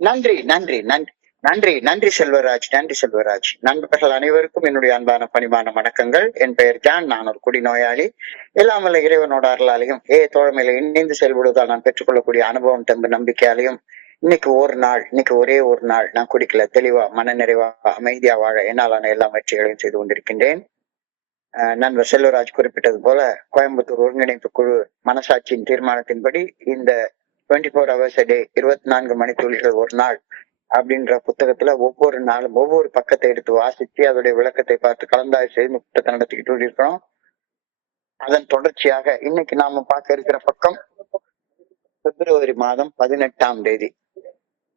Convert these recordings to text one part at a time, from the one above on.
நன்றி நன்றி நன்றி நன்றி நன்றி செல்வராஜ், நன்றி செல்வராஜ். நண்பர்கள் அனைவருக்கும் என்னுடைய அன்பான பணிவான வணக்கங்கள். என் பெயர் ஜான். நான் ஒரு குடிநோயாளி. எல்லாம் வல்ல இறைவனோட அருளாலையும் தோழமையில இணைந்து செயல்படுவதால் நான் பெற்றுக்கொள்ளக்கூடிய அனுபவம் தெம்பு நம்பிக்கையாலையும் இன்னைக்கு ஒரே ஒரு நாள் நான் குடிக்கல, தெளிவா மனநிறைவா அமைதியா வாழ என்னாலான எல்லா முயற்சிகளையும் செய்து கொண்டிருக்கின்றேன். நண்பர் செல்வராஜ் குறிப்பிட்டது போல கோயம்புத்தூர் ஒருங்கிணைப்பு குழு மனசாட்சியின் தீர்மானத்தின்படி இந்த 24 hours a day, 24 மணித்துளிகள் ஒரு நாள் அப்படின்ற புத்தகத்துல ஒவ்வொரு நாளும் ஒவ்வொரு பக்கத்தை எடுத்து வாசிச்சு அதோடைய விளக்கத்தை பார்த்து கலந்தாய்வு செய்து புத்தகத்தை நடத்திக்கிட்டு இருக்கிறோம். அதன் தொடர்ச்சியாக இன்னைக்கு நாம பார்க்க இருக்கிற பக்கம் பிப்ரவரி மாதம் 18ஆம் தேதி.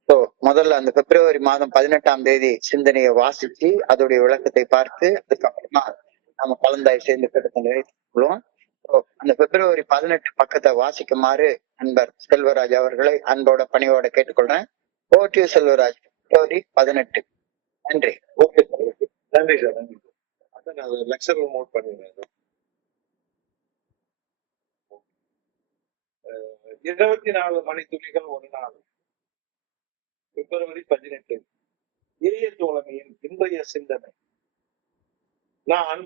ஸோ முதல்ல அந்த பிப்ரவரி மாதம் 18ஆம் தேதி சிந்தனையை வாசிச்சு அதோடைய விளக்கத்தை பார்த்து அதுக்கப்புறமா நம்ம கலந்தாய்வு செய்து திட்டத்தை நிறைவேற்றுவோம். அந்த பிப்ரவரி 18 பக்கத்தை வாசிக்குமாறு நண்பர் செல்வராஜ் அவர்களை அன்போட பணியோட கேட்டுக்கொள்றேன். ஓட்டு செல்வராஜ், பிப்ரவரி 18. நன்றி. Okay sir, okay. நன்றி சார், நன்றி சார். அதான் நான் லெக்சர் நோட் பண்ணிடுறேன். 24 மணித்துளிகள் ஒரு நாள், பிப்ரவரி 18. ஏய தோழமையின் இன்றைய சிந்தனை. நான்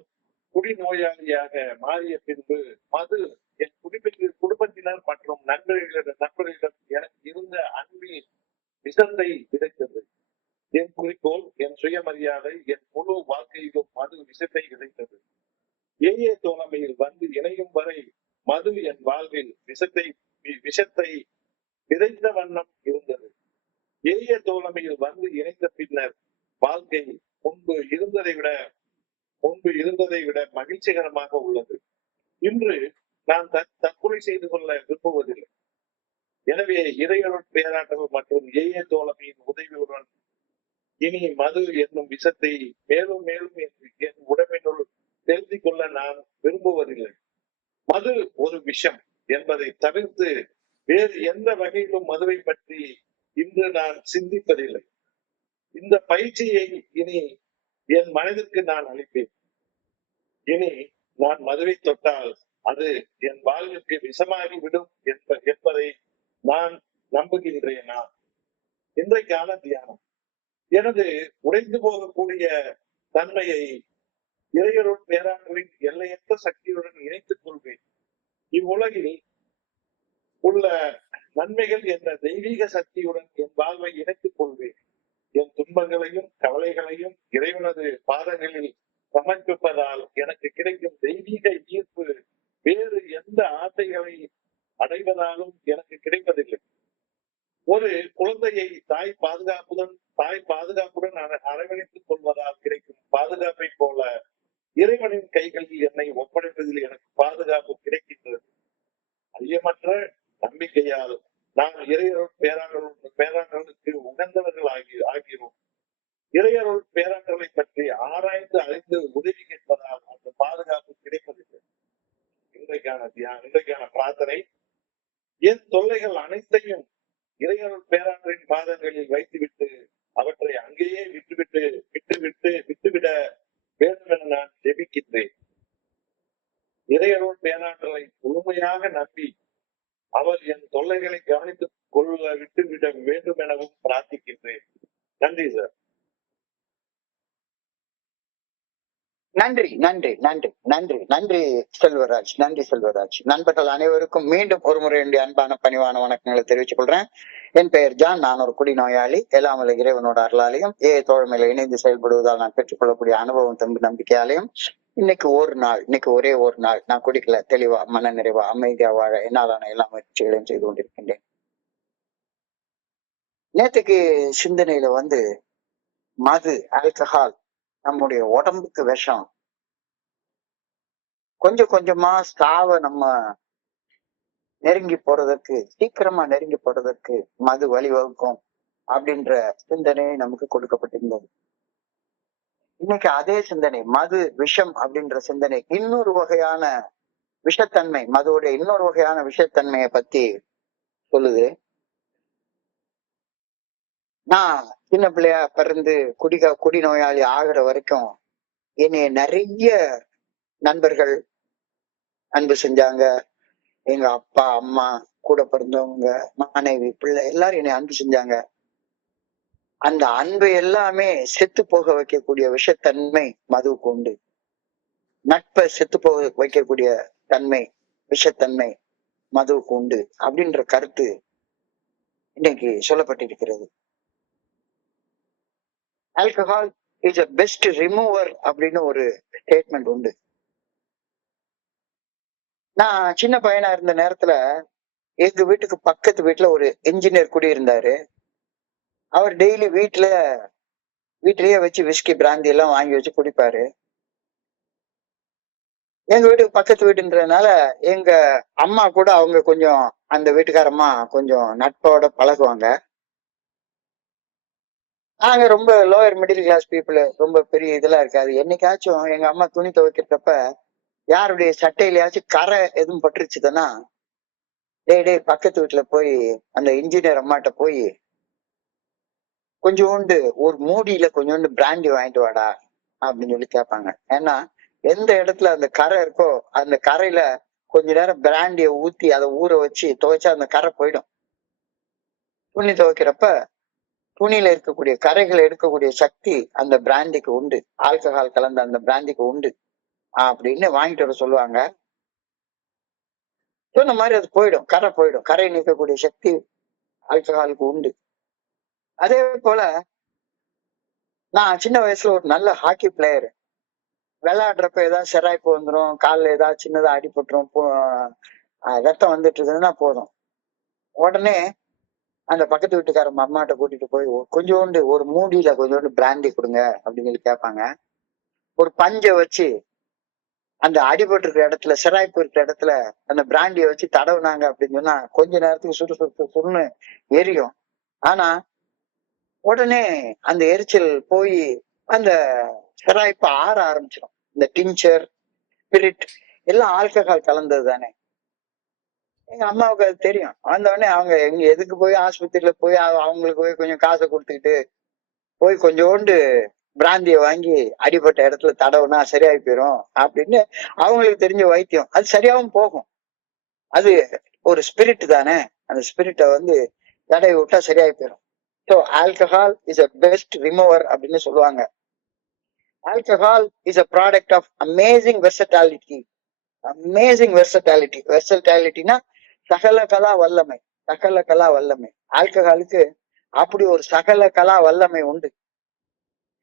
குடிநோயாளியாக மாறிய பின்பு மது என் குடும்பத்தினர் மற்றும் நண்பர்களிடம் எனக்கு இருந்த அன்பில் விஷத்தை விதைத்தது. என் குறிக்கோள், என் சுயமரியாதை, என் முழு வாழ்க்கையிலும் மது விஷத்தை விதைத்தது. ஏய தோழமையில் வந்து இணையும் வரை மது என் வாழ்வில் விஷத்தை விதைத்த வண்ணம் இருந்தது. ஏய தோழமையில் வந்து இணைந்த பின்னர் வாழ்க்கை முன்பு இருந்ததை விட மகிழ்ச்சிகரமாக உள்ளது. இன்று நான் தற்கொலை செய்து கொள்ள விரும்புவதில்லை. எனவே இறையருள் பேராற்றல் மற்றும் ஏய தோழமையின் உதவியுடன் இனி மது என்னும் விஷத்தை மேலும் மேலும் என் உடம்பினுள் செலுத்திக் கொள்ள நான் விரும்புவதில்லை. மது ஒரு விஷம் என்பதை தவிர்த்து வேறு எந்த வகையிலும் மதுவை பற்றி இன்று நான் சிந்திப்பதில்லை. இந்த பயிற்சியை இனி என் மனதிற்கு நான் அளிப்பேன். இனி நான் மதுவை தொட்டால் அது என் வாழ்விற்கு விஷமாகி விடும் என்பதை நான் நம்புகின்றேனா? இன்றைக்கான தியானம். எனது உடைந்து போகக்கூடிய தன்மையை இறையருள் பேராற்றலின் எல்லையற்ற சக்தியுடன் இணைத்துக் கொள்வேன். இவ்வுலகில் உள்ள நன்மைகள் என்ற தெய்வீக சக்தியுடன் என் வாழ்வை இணைத்துக் கொள்வேன். என் துன்பங்களையும் கவலைகளையும் இறைவனது பாதங்களில் சமர்ப்பிப்பதால் எனக்கு கிடைக்கும் தெய்வீக ஈர்ப்பு வேறு எந்த ஆசைகளை அடைவதாலும் எனக்கு கிடைப்பதில்லை. ஒரு குழந்தையை தாய் பாதுகாப்புடன் அரவணைத்துக் கொள்வதால் கிடைக்கும் பாதுகாப்பை போல இறைவனின் கைகளில் என்னை ஒப்படைப்பதில் எனக்கு பாதுகாப்பு கிடைக்கின்றது. ஐயமற்ற நம்பிக்கையால் நாம் இறையருள் பேராற்றலுக்கு உகந்தவர்கள் ஆகிறோம். இறையருள் பேராற்றலை பற்றி ஆராய்ந்து அறிந்து உதவி கேட்பதால் அந்த பாதுகாப்பு கிடைப்பதில்லை. இன்றைக்கான பிரார்த்தனை. என் தொல்லைகள் அனைத்தையும் இறையருள் பேராற்றலின் பாதங்களில் வைத்துவிட்டு அவற்றை அங்கேயே விட்டுவிட வேண்டும் என நான் ஜெபிக்கின்றேன். இறையருள் பேராற்றலை முழுமையாக நம்பி அவர் என் தொல்லைகளை கவனித்துக் கொள்ள விட்டுவிட வேண்டும் எனவும் பிரார்த்திக்கின்றேன். நன்றி சார். நன்றி நன்றி நன்றி நன்றி நன்றி செல்வராஜ், நன்றி செல்வராஜ். நண்பர்கள் அனைவருக்கும் மீண்டும் ஒரு முறை என்னுடைய அன்பான பணிவான வணக்கங்களை தெரிவித்துக் கொள்றேன். என் பெயர் ஜான். நான் ஒரு குடிநோயாளி. எல்லாம் வல்ல இறைவனோட அருளாலையும் தோழமையில இணைந்து செயல்படுவதால் நான் பெற்றுக்கொள்ளக்கூடிய அனுபவம் தெம்பு நம்பிக்கையாலையும் இன்னைக்கு ஒரே ஒரு நாள் நான் குடிக்கல, தெளிவா மனநிறைவா அமைதியா வாழ என்னாலான எல்லா முயற்சிகளையும் செய்து கொண்டிருக்கின்றேன். நேற்றுக்கு சிந்தனையில வந்து மது, ஆல்கஹால் நம்முடைய உடம்புக்கு விஷம், கொஞ்சம் கொஞ்சமா சாவ நம்ம சீக்கிரமா நெருங்கி போறதற்கு மது வழிவகுக்கும் அப்படின்ற சிந்தனை நமக்கு கொடுக்கப்பட்டிருந்தது. இன்னைக்கு அதே சிந்தனை, மது விஷம் அப்படின்ற சிந்தனை இன்னொரு வகையான விஷத்தன்மை, மதுவோட இன்னொரு வகையான விஷத்தன்மையை பத்தி சொல்லுது. நான் சின்ன பிள்ளையா பிறந்து குடிநோயாளி ஆகிற வரைக்கும் என்னைய நிறைய நண்பர்கள் அன்பு செஞ்சாங்க. எங்க அப்பா, அம்மா, கூட பிறந்தவங்க, மனைவி, பிள்ளை எல்லாரும் என்னை அன்பு செஞ்சாங்க. அந்த அன்பு எல்லாமே செத்து போக வைக்கக்கூடிய விஷத்தன்மை மதுவுக்கு உண்டு. நட்பை செத்து போக வைக்கக்கூடிய தன்மை, விஷத்தன்மை மதுவுக்கு உண்டு அப்படின்ற கருத்து இன்னைக்கு சொல்லப்பட்டிருக்கிறது. Alcohol is a best remover அப்படின்னு ஒரு ஸ்டேட்மெண்ட் உண்டு. நான் சின்ன பையனா இருந்த நேரத்துல எங்க வீட்டுக்கு பக்கத்து வீட்டுல ஒரு இன்ஜினியர் குடியிருந்தாரு. அவர் டெய்லி வீட்லயே வச்சு விஸ்கி பிராந்தி எல்லாம் வாங்கி வச்சு குடிப்பாரு. எங்க வீட்டுக்கு பக்கத்து வீடுன்றதுனால எங்க அம்மா கூட அவங்க கொஞ்சம் அந்த வீட்டுக்காரம்மா கொஞ்சம் நட்போட பழகுவாங்க. நாங்க ரொம்ப லோயர் மிடில் கிளாஸ் பீப்புள், ரொம்ப பெரிய இதெல்லாம் இருக்காது. என்னைக்காச்சும் எங்க அம்மா துணி துவைக்கிறப்ப யாருடைய சட்டையிலயாச்சும் கரை எதுவும் பட்டுருச்சுதுன்னா, டேய் பக்கத்து வீட்டுல போய் அந்த இன்ஜினியர் அம்மாட்ட போய் கொஞ்சோண்டு ஒரு மூடியில கொஞ்சோண்டு பிராண்டி வாங்கிட்டு வாடா அப்படின்னு சொல்லி கேட்பாங்க. ஏன்னா எந்த இடத்துல அந்த கரை இருக்கோ அந்த கரையில கொஞ்ச நேரம் பிராண்டிய ஊத்தி அதை ஊற வச்சு துவைச்சா அந்த கரை போயிடும். துணி துவைக்கிறப்ப துணியில இருக்கக்கூடிய கரைகளை எடுக்கக்கூடிய சக்தி அந்த பிராண்டிக்கு உண்டு, ஆல்கஹால் கலந்த அந்த பிராண்டிக்கு உண்டு அப்படின்னு வாங்கிட்டு வர சொல்லுவாங்க. சொன்ன மாதிரி அது போயிடும், கரை போயிடும். கரை நீக்கக்கூடிய சக்தி ஆல்கஹாலுக்கு உண்டு. அதே போல நான் சின்ன வயசுல ஒரு நல்ல ஹாக்கி பிளேயர். விளையாடுறப்ப ஏதாவது சிராய்ப்பு வந்துடும், காலில் ஏதாவது சின்னதா அடிபட்டுரும், ரத்தம் வந்துட்டு இருந்ததுன்னா போதும், உடனே அந்த பக்கத்து வீட்டுக்கார அம்மாட்ட கூட்டிட்டு போய் கொஞ்சோண்டு ஒரு மூடியில கொஞ்சோண்டு பிராண்டி கொடுங்க அப்படின்னு சொல்லி கேட்பாங்க. ஒரு பஞ்சை வச்சு அந்த அடிபட்டு இருக்கிற இடத்துல, சிராய்ப்பு இருக்கிற இடத்துல அந்த பிராண்டியை வச்சு தடவுனாங்க அப்படின்னு சொன்னா கொஞ்ச நேரத்துக்கு சுறுன்னு எரியும். ஆனா உடனே அந்த எரிச்சல் போய் அந்த சிராய்ப்பு ஆற ஆரம்பிச்சிடும். இந்த டிஞ்சர், ஸ்பிரிட் எல்லாம் ஆல்கஹால் கலந்தது தானே. எங்க அம்மாவுக்கு அது தெரியும். வந்தோடனே அவங்க எங்க எதுக்கு போய் ஆஸ்பத்திரியில போய் அவங்களுக்கு போய் கொஞ்சம் காசை கொடுத்துக்கிட்டு போய் கொஞ்சோண்டு பிராந்திய வாங்கி அடிப்பட்ட இடத்துல தடவுனா சரியாகி போயிடும் அப்படின்னு அவங்களுக்கு தெரிஞ்ச வைத்தியம். அது சரியாவும் போகும். அது ஒரு ஸ்பிரிட் தானே, அந்த ஸ்பிரிட்டை தடவி விட்டா சரியாகி போயிடும். So alcohol is a best remover அப்படின்னு சொல்லுவாங்க. Alcohol is a product of amazing versatility. வெர்சட்டாலிட்டினா சகல கலா வல்லமை. சகல கலா வல்லமை ஆல்கஹாலுக்கு அப்படி ஒரு சகல கலா வல்லமை உண்டு.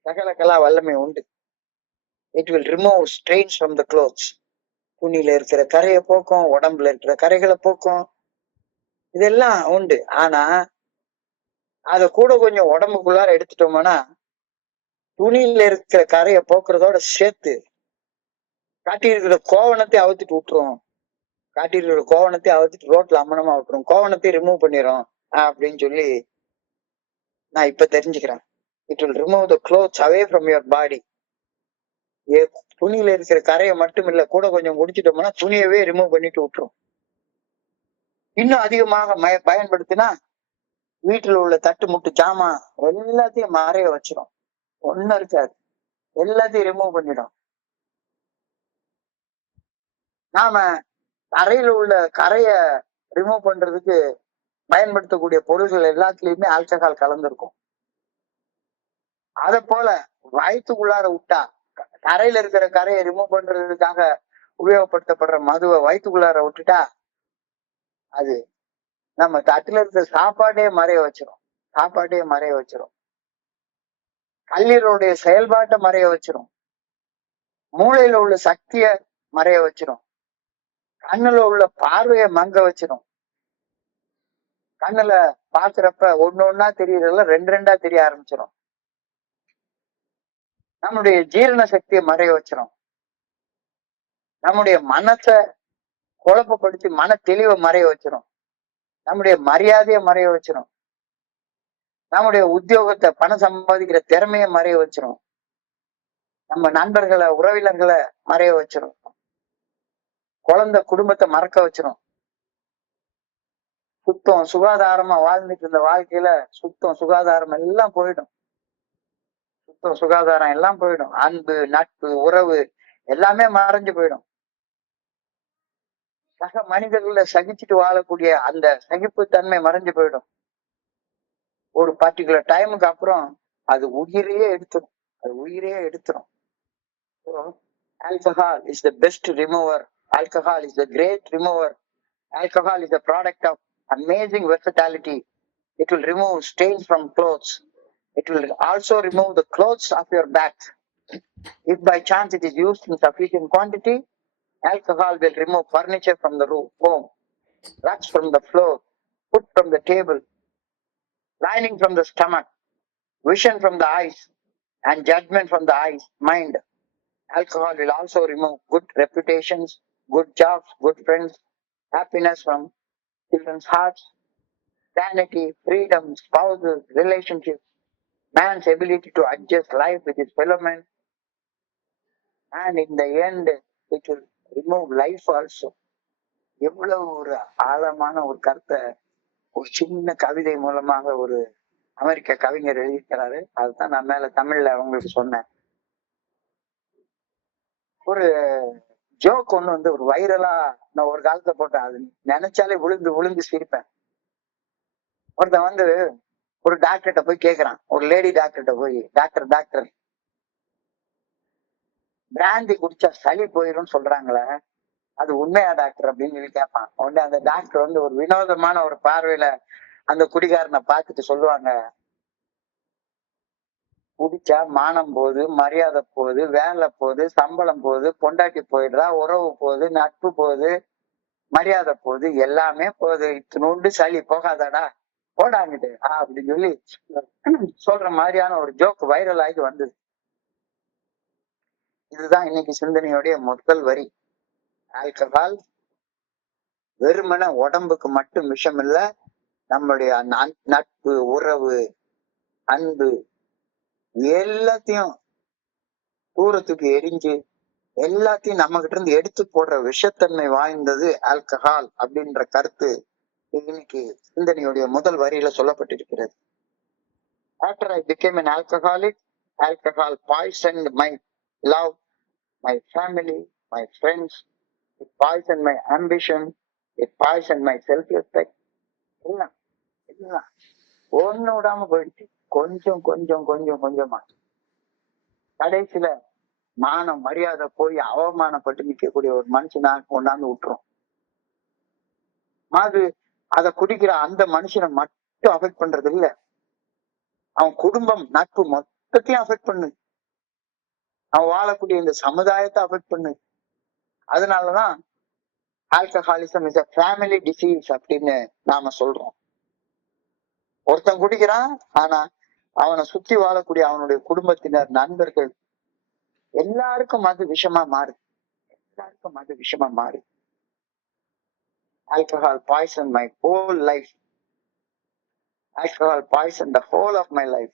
சகல கலா வல்லமை உண்டு. It will remove strains from the clothes. துணியில இருக்கிற கரையை போக்கும், உடம்புல இருக்கிற கரைகளை போக்கும், இதெல்லாம் உண்டு. ஆனா அத கூட கொஞ்சம் உடம்புக்குள்ளார எடுத்துட்டோம்னா துணியில இருக்கிற கரையை போக்குறதோட சேர்த்து காட்டியிருக்கிற கோவணத்தை அவுத்துட்டு விட்டுரும். காட்டியிருக்கிற கோவணத்தை அவுத்துட்டு ரோட்ல அம்மனமா விட்டுரும், கோவணத்தை ரிமூவ் பண்ணிரும் அப்படின்னு சொல்லி நான் இப்ப தெரிஞ்சுக்கிறேன். It will remove the clothes away from your body. துணியில இருக்கிற கரையை மட்டும் இல்ல, கூட கொஞ்சம் குடிச்சிட்டோம்னா துணியவே ரிமூவ் பண்ணிட்டு விட்டுரும். இன்னும் அதிகமாக பயன்படுத்தினா வீட்டுல உள்ள தட்டு முட்டு ஜாமான் எல்லாத்தையும் மறைய வச்சிடும். ஒன்னும் இருக்காது, எல்லாத்தையும் ரிமூவ் பண்ணிடும். நாம அறையில உள்ள கரைய ரிமூவ் பண்றதுக்கு பயன்படுத்தக்கூடிய பொருள்கள் எல்லாத்துலயுமே ஆல்கஹால் கலந்துருக்கும். அத போல வயிற்றுக்குள்ளார விட்டா, கரையில இருக்கிற கரையை ரிமூவ் பண்றதுக்காக உபயோகப்படுத்தப்படுற மதுவை வயிற்றுக்குள்ளார விட்டுட்டா அது நம்ம தட்டுல இருக்கிற சாப்பாட்டையே மறைய வச்சிரும். சாப்பாட்டையே மறைய வச்சிரும். கல்லீரலுடைய செயல்பாட்டை மறைய வச்சிரும். மூளையில உள்ள சக்திய மறைய வச்சிரும். கண்ணுல உள்ள பார்வையை மங்க வச்சிரும். கண்ணுல பாக்குறப்ப ஒண்ணா தெரியறதுல ரெண்டா தெரிய ஆரம்பிச்சிடும். நம்முடைய ஜீரண சக்தியை மறைய வச்சிரும். நம்முடைய மனசை குழப்பப்படுத்தி மன தெளிவை மறைய வச்சிரும். நம்முடைய மரியாதையை மறைய வச்சிரும். நம்முடைய உத்தியோகத்தை, பணம் சம்பாதிக்கிற திறமையை மறைய வச்சிரும். நம்ம நண்பர்களை, உறவினர்களை மறைய வச்சிரும். குழந்தை குடும்பத்தை மறக்க வச்சிரும். சுத்தம் சுகாதாரமா வாழ்ந்துட்டு இருந்த வாழ்க்கையில சுத்தம் சுகாதாரம் எல்லாம் போயிடும். சுத்தம் சுகாதாரம் எல்லாம் போயிடும். அன்பு, நட்பு, உறவு எல்லாமே மறைஞ்சு போயிடும். சக மனிதர்களை சகிச்சுட்டு வாழக்கூடிய அந்த சகிப்புத்தன்மை மறைஞ்சு போயிடும். ஒரு பர்டிகுலர் டைமுக்கு அப்புறம் அது உயிரையே எடுத்துரும். அது உயிரையே எடுத்துரும். So, alcohol is the best remover. Alcohol is the great remover. Alcohol is a product of amazing versatility. It will remove stains from clothes. It will also remove the clothes of your back. If by chance it is used in sufficient quantity, alcohol will remove furniture from the home, rugs from the floor, food from the table, lining from the stomach, vision from the eyes, and judgment from the mind. Alcohol will also remove good reputations, good jobs, good friends, happiness from children's hearts, sanity, freedom, spouses, relationships, man's ability to adjust life with his fellow men, and in the end, it will remove life also. எவ்வளவு ஒரு ஆழமான ஒரு கருத்தை ஒரு சின்ன கவிதை மூலமாக ஒரு அமெரிக்க கவிஞர் எழுதியிருக்கிறாரு. அதுதான் நான் மேல தமிழ்ல உங்களுக்கு சொன்னேன். ஒரு ஜோக் ஒண்ணு வந்து ஒரு வைரலா நான் ஒரு காலத்துல போட்டேன். அது நினைச்சாலே விழுந்து விழுந்து சிரிப்பேன். ஒருத்தன் வந்து ஒரு டாக்டர்கிட்ட போய் கேக்குறான், ஒரு லேடி டாக்டர்கிட்ட போய், டாக்டர் பிராந்தி குடிச்சா சளி போயிரும் சொல்றாங்களே, அது உண்மையா டாக்டர் அப்படின்னு சொல்லி கேட்பான். உடனே அந்த டாக்டர் வந்து ஒரு வினோதமான ஒரு பார்வையில அந்த குடிகாரனை பார்த்துட்டு சொல்லுவாங்க, குடிச்சா மானம் போகுது, மரியாதை போகுது, வேலை போகுது, சம்பளம் போகுது, பொண்டாட்டி போயிடுறா, உறவு போகுது, நட்பு போகுது, மரியாதை போகுது, எல்லாமே போகுது, இத்தினோண்டு சளி போகாதாடா போடாங்கிட்டு அப்படின்னு சொல்லி சொல்ற மாதிரியான ஒரு ஜோக் வைரல் ஆகி வந்தது. இதுதான் இன்னைக்கு சிந்தனையோடைய முதல் வரி. ஆல்கஹால் வெறுமன உடம்புக்கு மட்டும் விஷம் இல்ல, நம்மளுடைய நட்பு, உறவு, அன்பு எல்லாத்தையும் தூரத்துக்கு எரிஞ்சு எல்லாத்தையும் நம்ம கிட்ட இருந்து எடுத்து போடுற விஷத்தன்மை வாய்ந்தது ஆல்கஹால் அப்படின்ற கருத்து இன்னைக்கு சிந்தனையுடைய முதல் வரியில சொல்லப்பட்டிருக்கிறது. After I became an alcoholic, alcohol poisoned my love, my family, my friends. It poisoned my ambition. It poisoned my self-respect. எல்லாம் எல்லாம் ஒண்ணு விடாம போயிடுச்சு. கொஞ்சம் கொஞ்சம் கொஞ்சம் கொஞ்சமா கடைசியில மானம் மரியாதை போய் அவமானப்பட்டு நிக்கக்கூடிய ஒரு மனுஷனா கொண்டாந்து விட்டுரும். அது அதை குடிக்கிற அந்த மனுஷனை மட்டும் அஃபெக்ட் பண்றது இல்ல, அவன் குடும்பம், நட்பு மொத்தத்தையும் அஃபெக்ட் பண்ணுது. அவன் வாழக்கூடிய இந்த சமுதாயத்தை அஃபெக்ட் பண்ணுது. அதனாலதான் alcoholism is a family disease அப்படின்னு நாம சொல்றோம். ஒருத்தன் குடிக்கிறான், ஆனா அவனை சுத்தி வாழக்கூடிய அவனுடைய குடும்பத்தினர், நண்பர்கள் எல்லாருக்கும் அது விஷமா மாறுது. எல்லாருக்கும் அது விஷமா மாறுது. Alcohol poisoned my whole life. Alcohol poisoned the whole of my life.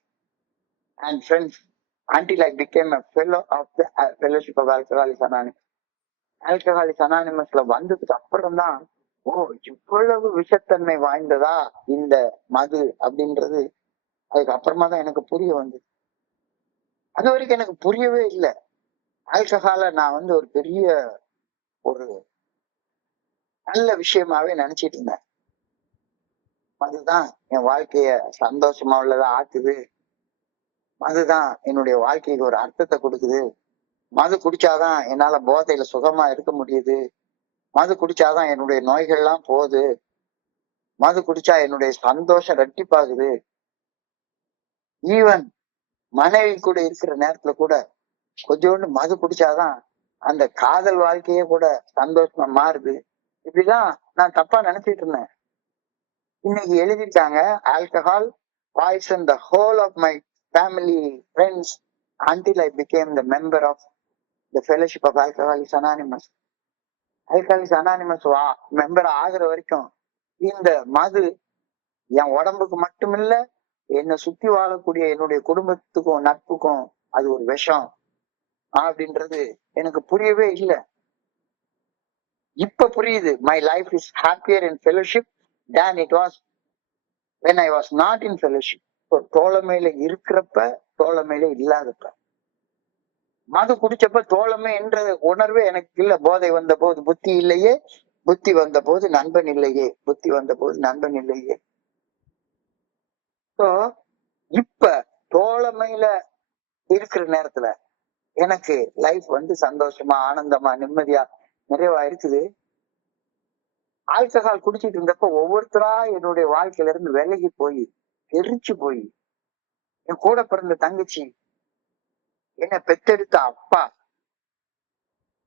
And friends, until I became a fellow of the Fellowship of Alcoholics Anonymous. Alcoholics Anonymousல வந்ததுக்கு அப்புறம் தான், ஓ இவ்வளவு விஷத்தன்மை வாய்ந்ததா இந்த மது அப்படின்றது அதுக்கு அப்புறமா தான் எனக்கு புரிய வந்தது. அது வரைக்கும் எனக்கு புரியவே இல்லை. ஆல்கஹாலை நான் வந்து ஒரு பெரிய ஒரு நல்ல விஷயமாவே நினைச்சிட்டு இருந்தேன். மதுதான் என் வாழ்க்கைய சந்தோஷமா உள்ளதா ஆக்குது, மதுதான் என்னுடைய வாழ்க்கைக்கு ஒரு அர்த்தத்தை கொடுக்குது, மது குடிச்சாதான் என்னால போதையில சுகமா இருக்க முடியுது, மது குடிச்சாதான் என்னுடைய நோய்கள்லாம் போகுது, மது குடிச்சா என்னுடைய சந்தோஷம் ரெட்டிப்பாகுது. ஈவன் மனைவி கூட இருக்கிற நேரத்துல கூட கொஞ்சோண்டு மது குடிச்சாதான் அந்த காதல் வாழ்க்கையே கூட சந்தோஷமா மாறுது. இப்படிதான் நான் தப்பா நினைச்சிட்டு இருந்தேன். இன்னைக்கு எழுதிட்டாங்க, alcohol poisoned the whole of my family, friends, until I became the member of the Fellowship of Alcoholics Anonymous. Alcoholics Anonymous member ஆகுற வரைக்கும் இந்த மது என் உடம்புக்கு மட்டுமில்ல, என்னை சுத்தி வாழக்கூடிய என்னுடைய குடும்பத்துக்கும் நட்புக்கும் அது ஒரு விஷம் அப்படின்றது எனக்கு புரியவே இல்லை. இப்ப புரியுது. My life is happier in fellowship than it was when I was not in fellowship. தோழமையில இருக்கிறப்ப, தோழமையில இல்லாதப்ப. மது குடிச்சப்ப தோழமை என்ற உணர்வே எனக்கு இல்ல. போதை வந்த போது புத்தி இல்லையே, புத்தி வந்த போது நண்பன் இல்லையே, புத்தி வந்த போது நண்பன் இல்லையே. ஸோ இப்ப தோழமையில இருக்கிற நேரத்துல எனக்கு லைஃப் வந்து சந்தோஷமா, ஆனந்தமா, நிம்மதியா, நிறைவா இருக்குது. ஆல்கஹால் குடிச்சிட்டு இருந்தப்ப ஒவ்வொருத்தரா என்னுடைய வாழ்க்கையில இருந்து விலகி போய் எரிச்சு போய் என் கூட பிறந்த தங்கச்சி, என்னை பெத்தெடுத்த அப்பா,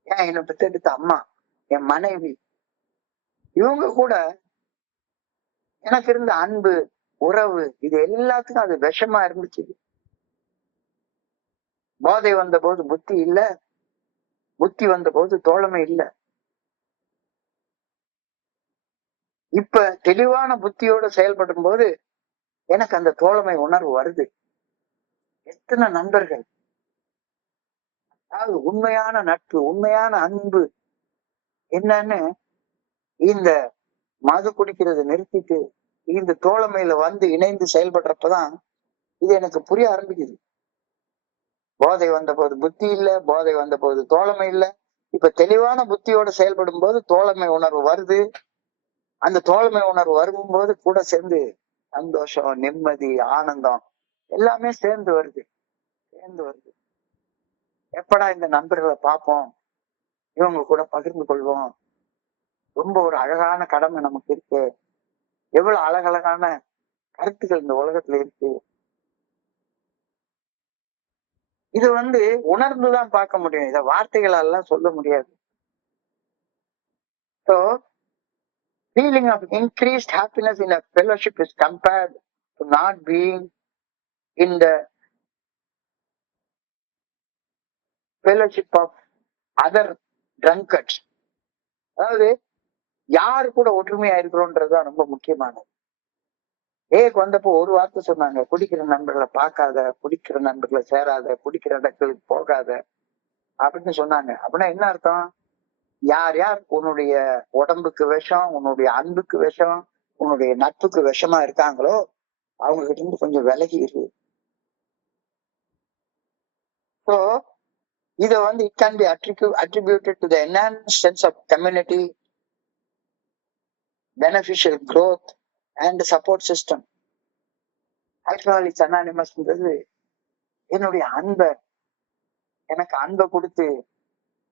என்னை பெத்தெடுத்த அம்மா, என் மனைவி, இவங்க கூட எனக்கு இருந்த அன்பு, உறவு, இது எல்லாத்துக்கும் அது விஷமா இருந்துச்சு. போதை வந்த போது புத்தி இல்ல, புத்தி வந்த போது தோழமை இல்ல. இப்ப தெளிவான புத்தியோட செயல்படும் போது எனக்கு அந்த தோழமை உணர்வு வருது. எத்தனை நண்பர்கள், அதாவது உண்மையான நட்பு, உண்மையான அன்பு என்னன்னு இந்த மது குடிக்கிறத நிறுத்திட்டு இந்த தோழமையில வந்து இணைந்து செயல்படுறப்பதான் இது எனக்கு புரிய ஆரம்பிக்குது. போதை வந்த போது புத்தி இல்ல, போதை வந்த போது தோழமை இல்ல. இப்ப தெளிவான புத்தியோட செயல்படும் போது தோழமை உணர்வு வருது. அந்த தோழமை உணர்வு வரும்போது கூட சேர்ந்து சந்தோஷம், நிம்மதி, ஆனந்தம் எல்லாமே சேர்ந்து வருது. எப்படா இந்த நண்பர்களை பார்ப்போம், இவங்க கூட பகிர்ந்து கொள்வோம். ரொம்ப ஒரு அழகான கடமை நமக்கு இருக்கு. எவ்வளவு அழகழகான கருத்துக்கள் இந்த உலகத்துல இருக்கு. இது வந்து உணர்ந்துதான் பார்க்க முடியும். இத வார்த்தைகளால சொல்ல முடியாது. So, feeling of increased happiness in a fellowship is compared to not being in the fellowship of other drunkards. அதாவது யாரு கூட ஒற்றுமையா இருக்கிறோன்றதுதான் ரொம்ப முக்கியமானது. வந்தப்போ ஒரு வார்த்தை சொன்னாங்க, குடிக்கிற நண்பர்களை பார்க்காத, குடிக்கிற நண்பர்களை சேராத, குடிக்கிற இடங்களுக்கு போகாத அப்படின்னு சொன்னாங்க. அப்படின்னா என்ன அர்த்தம்? யார் யார் உன்னுடைய உடம்புக்கு விஷம், உன்னுடைய அன்புக்கு விஷம், உன்னுடைய நட்புக்கு விஷமா இருக்காங்களோ அவங்க கிட்ட இருந்து கொஞ்சம் விலகி இரு. ஸோ இத வந்து it can be attributed to the enhanced sense of community, beneficial growth and support system. Alcoholics அனானிமஸ்ன்றது என்னுடைய அன்பை, எனக்கு அன்பை கொடுத்து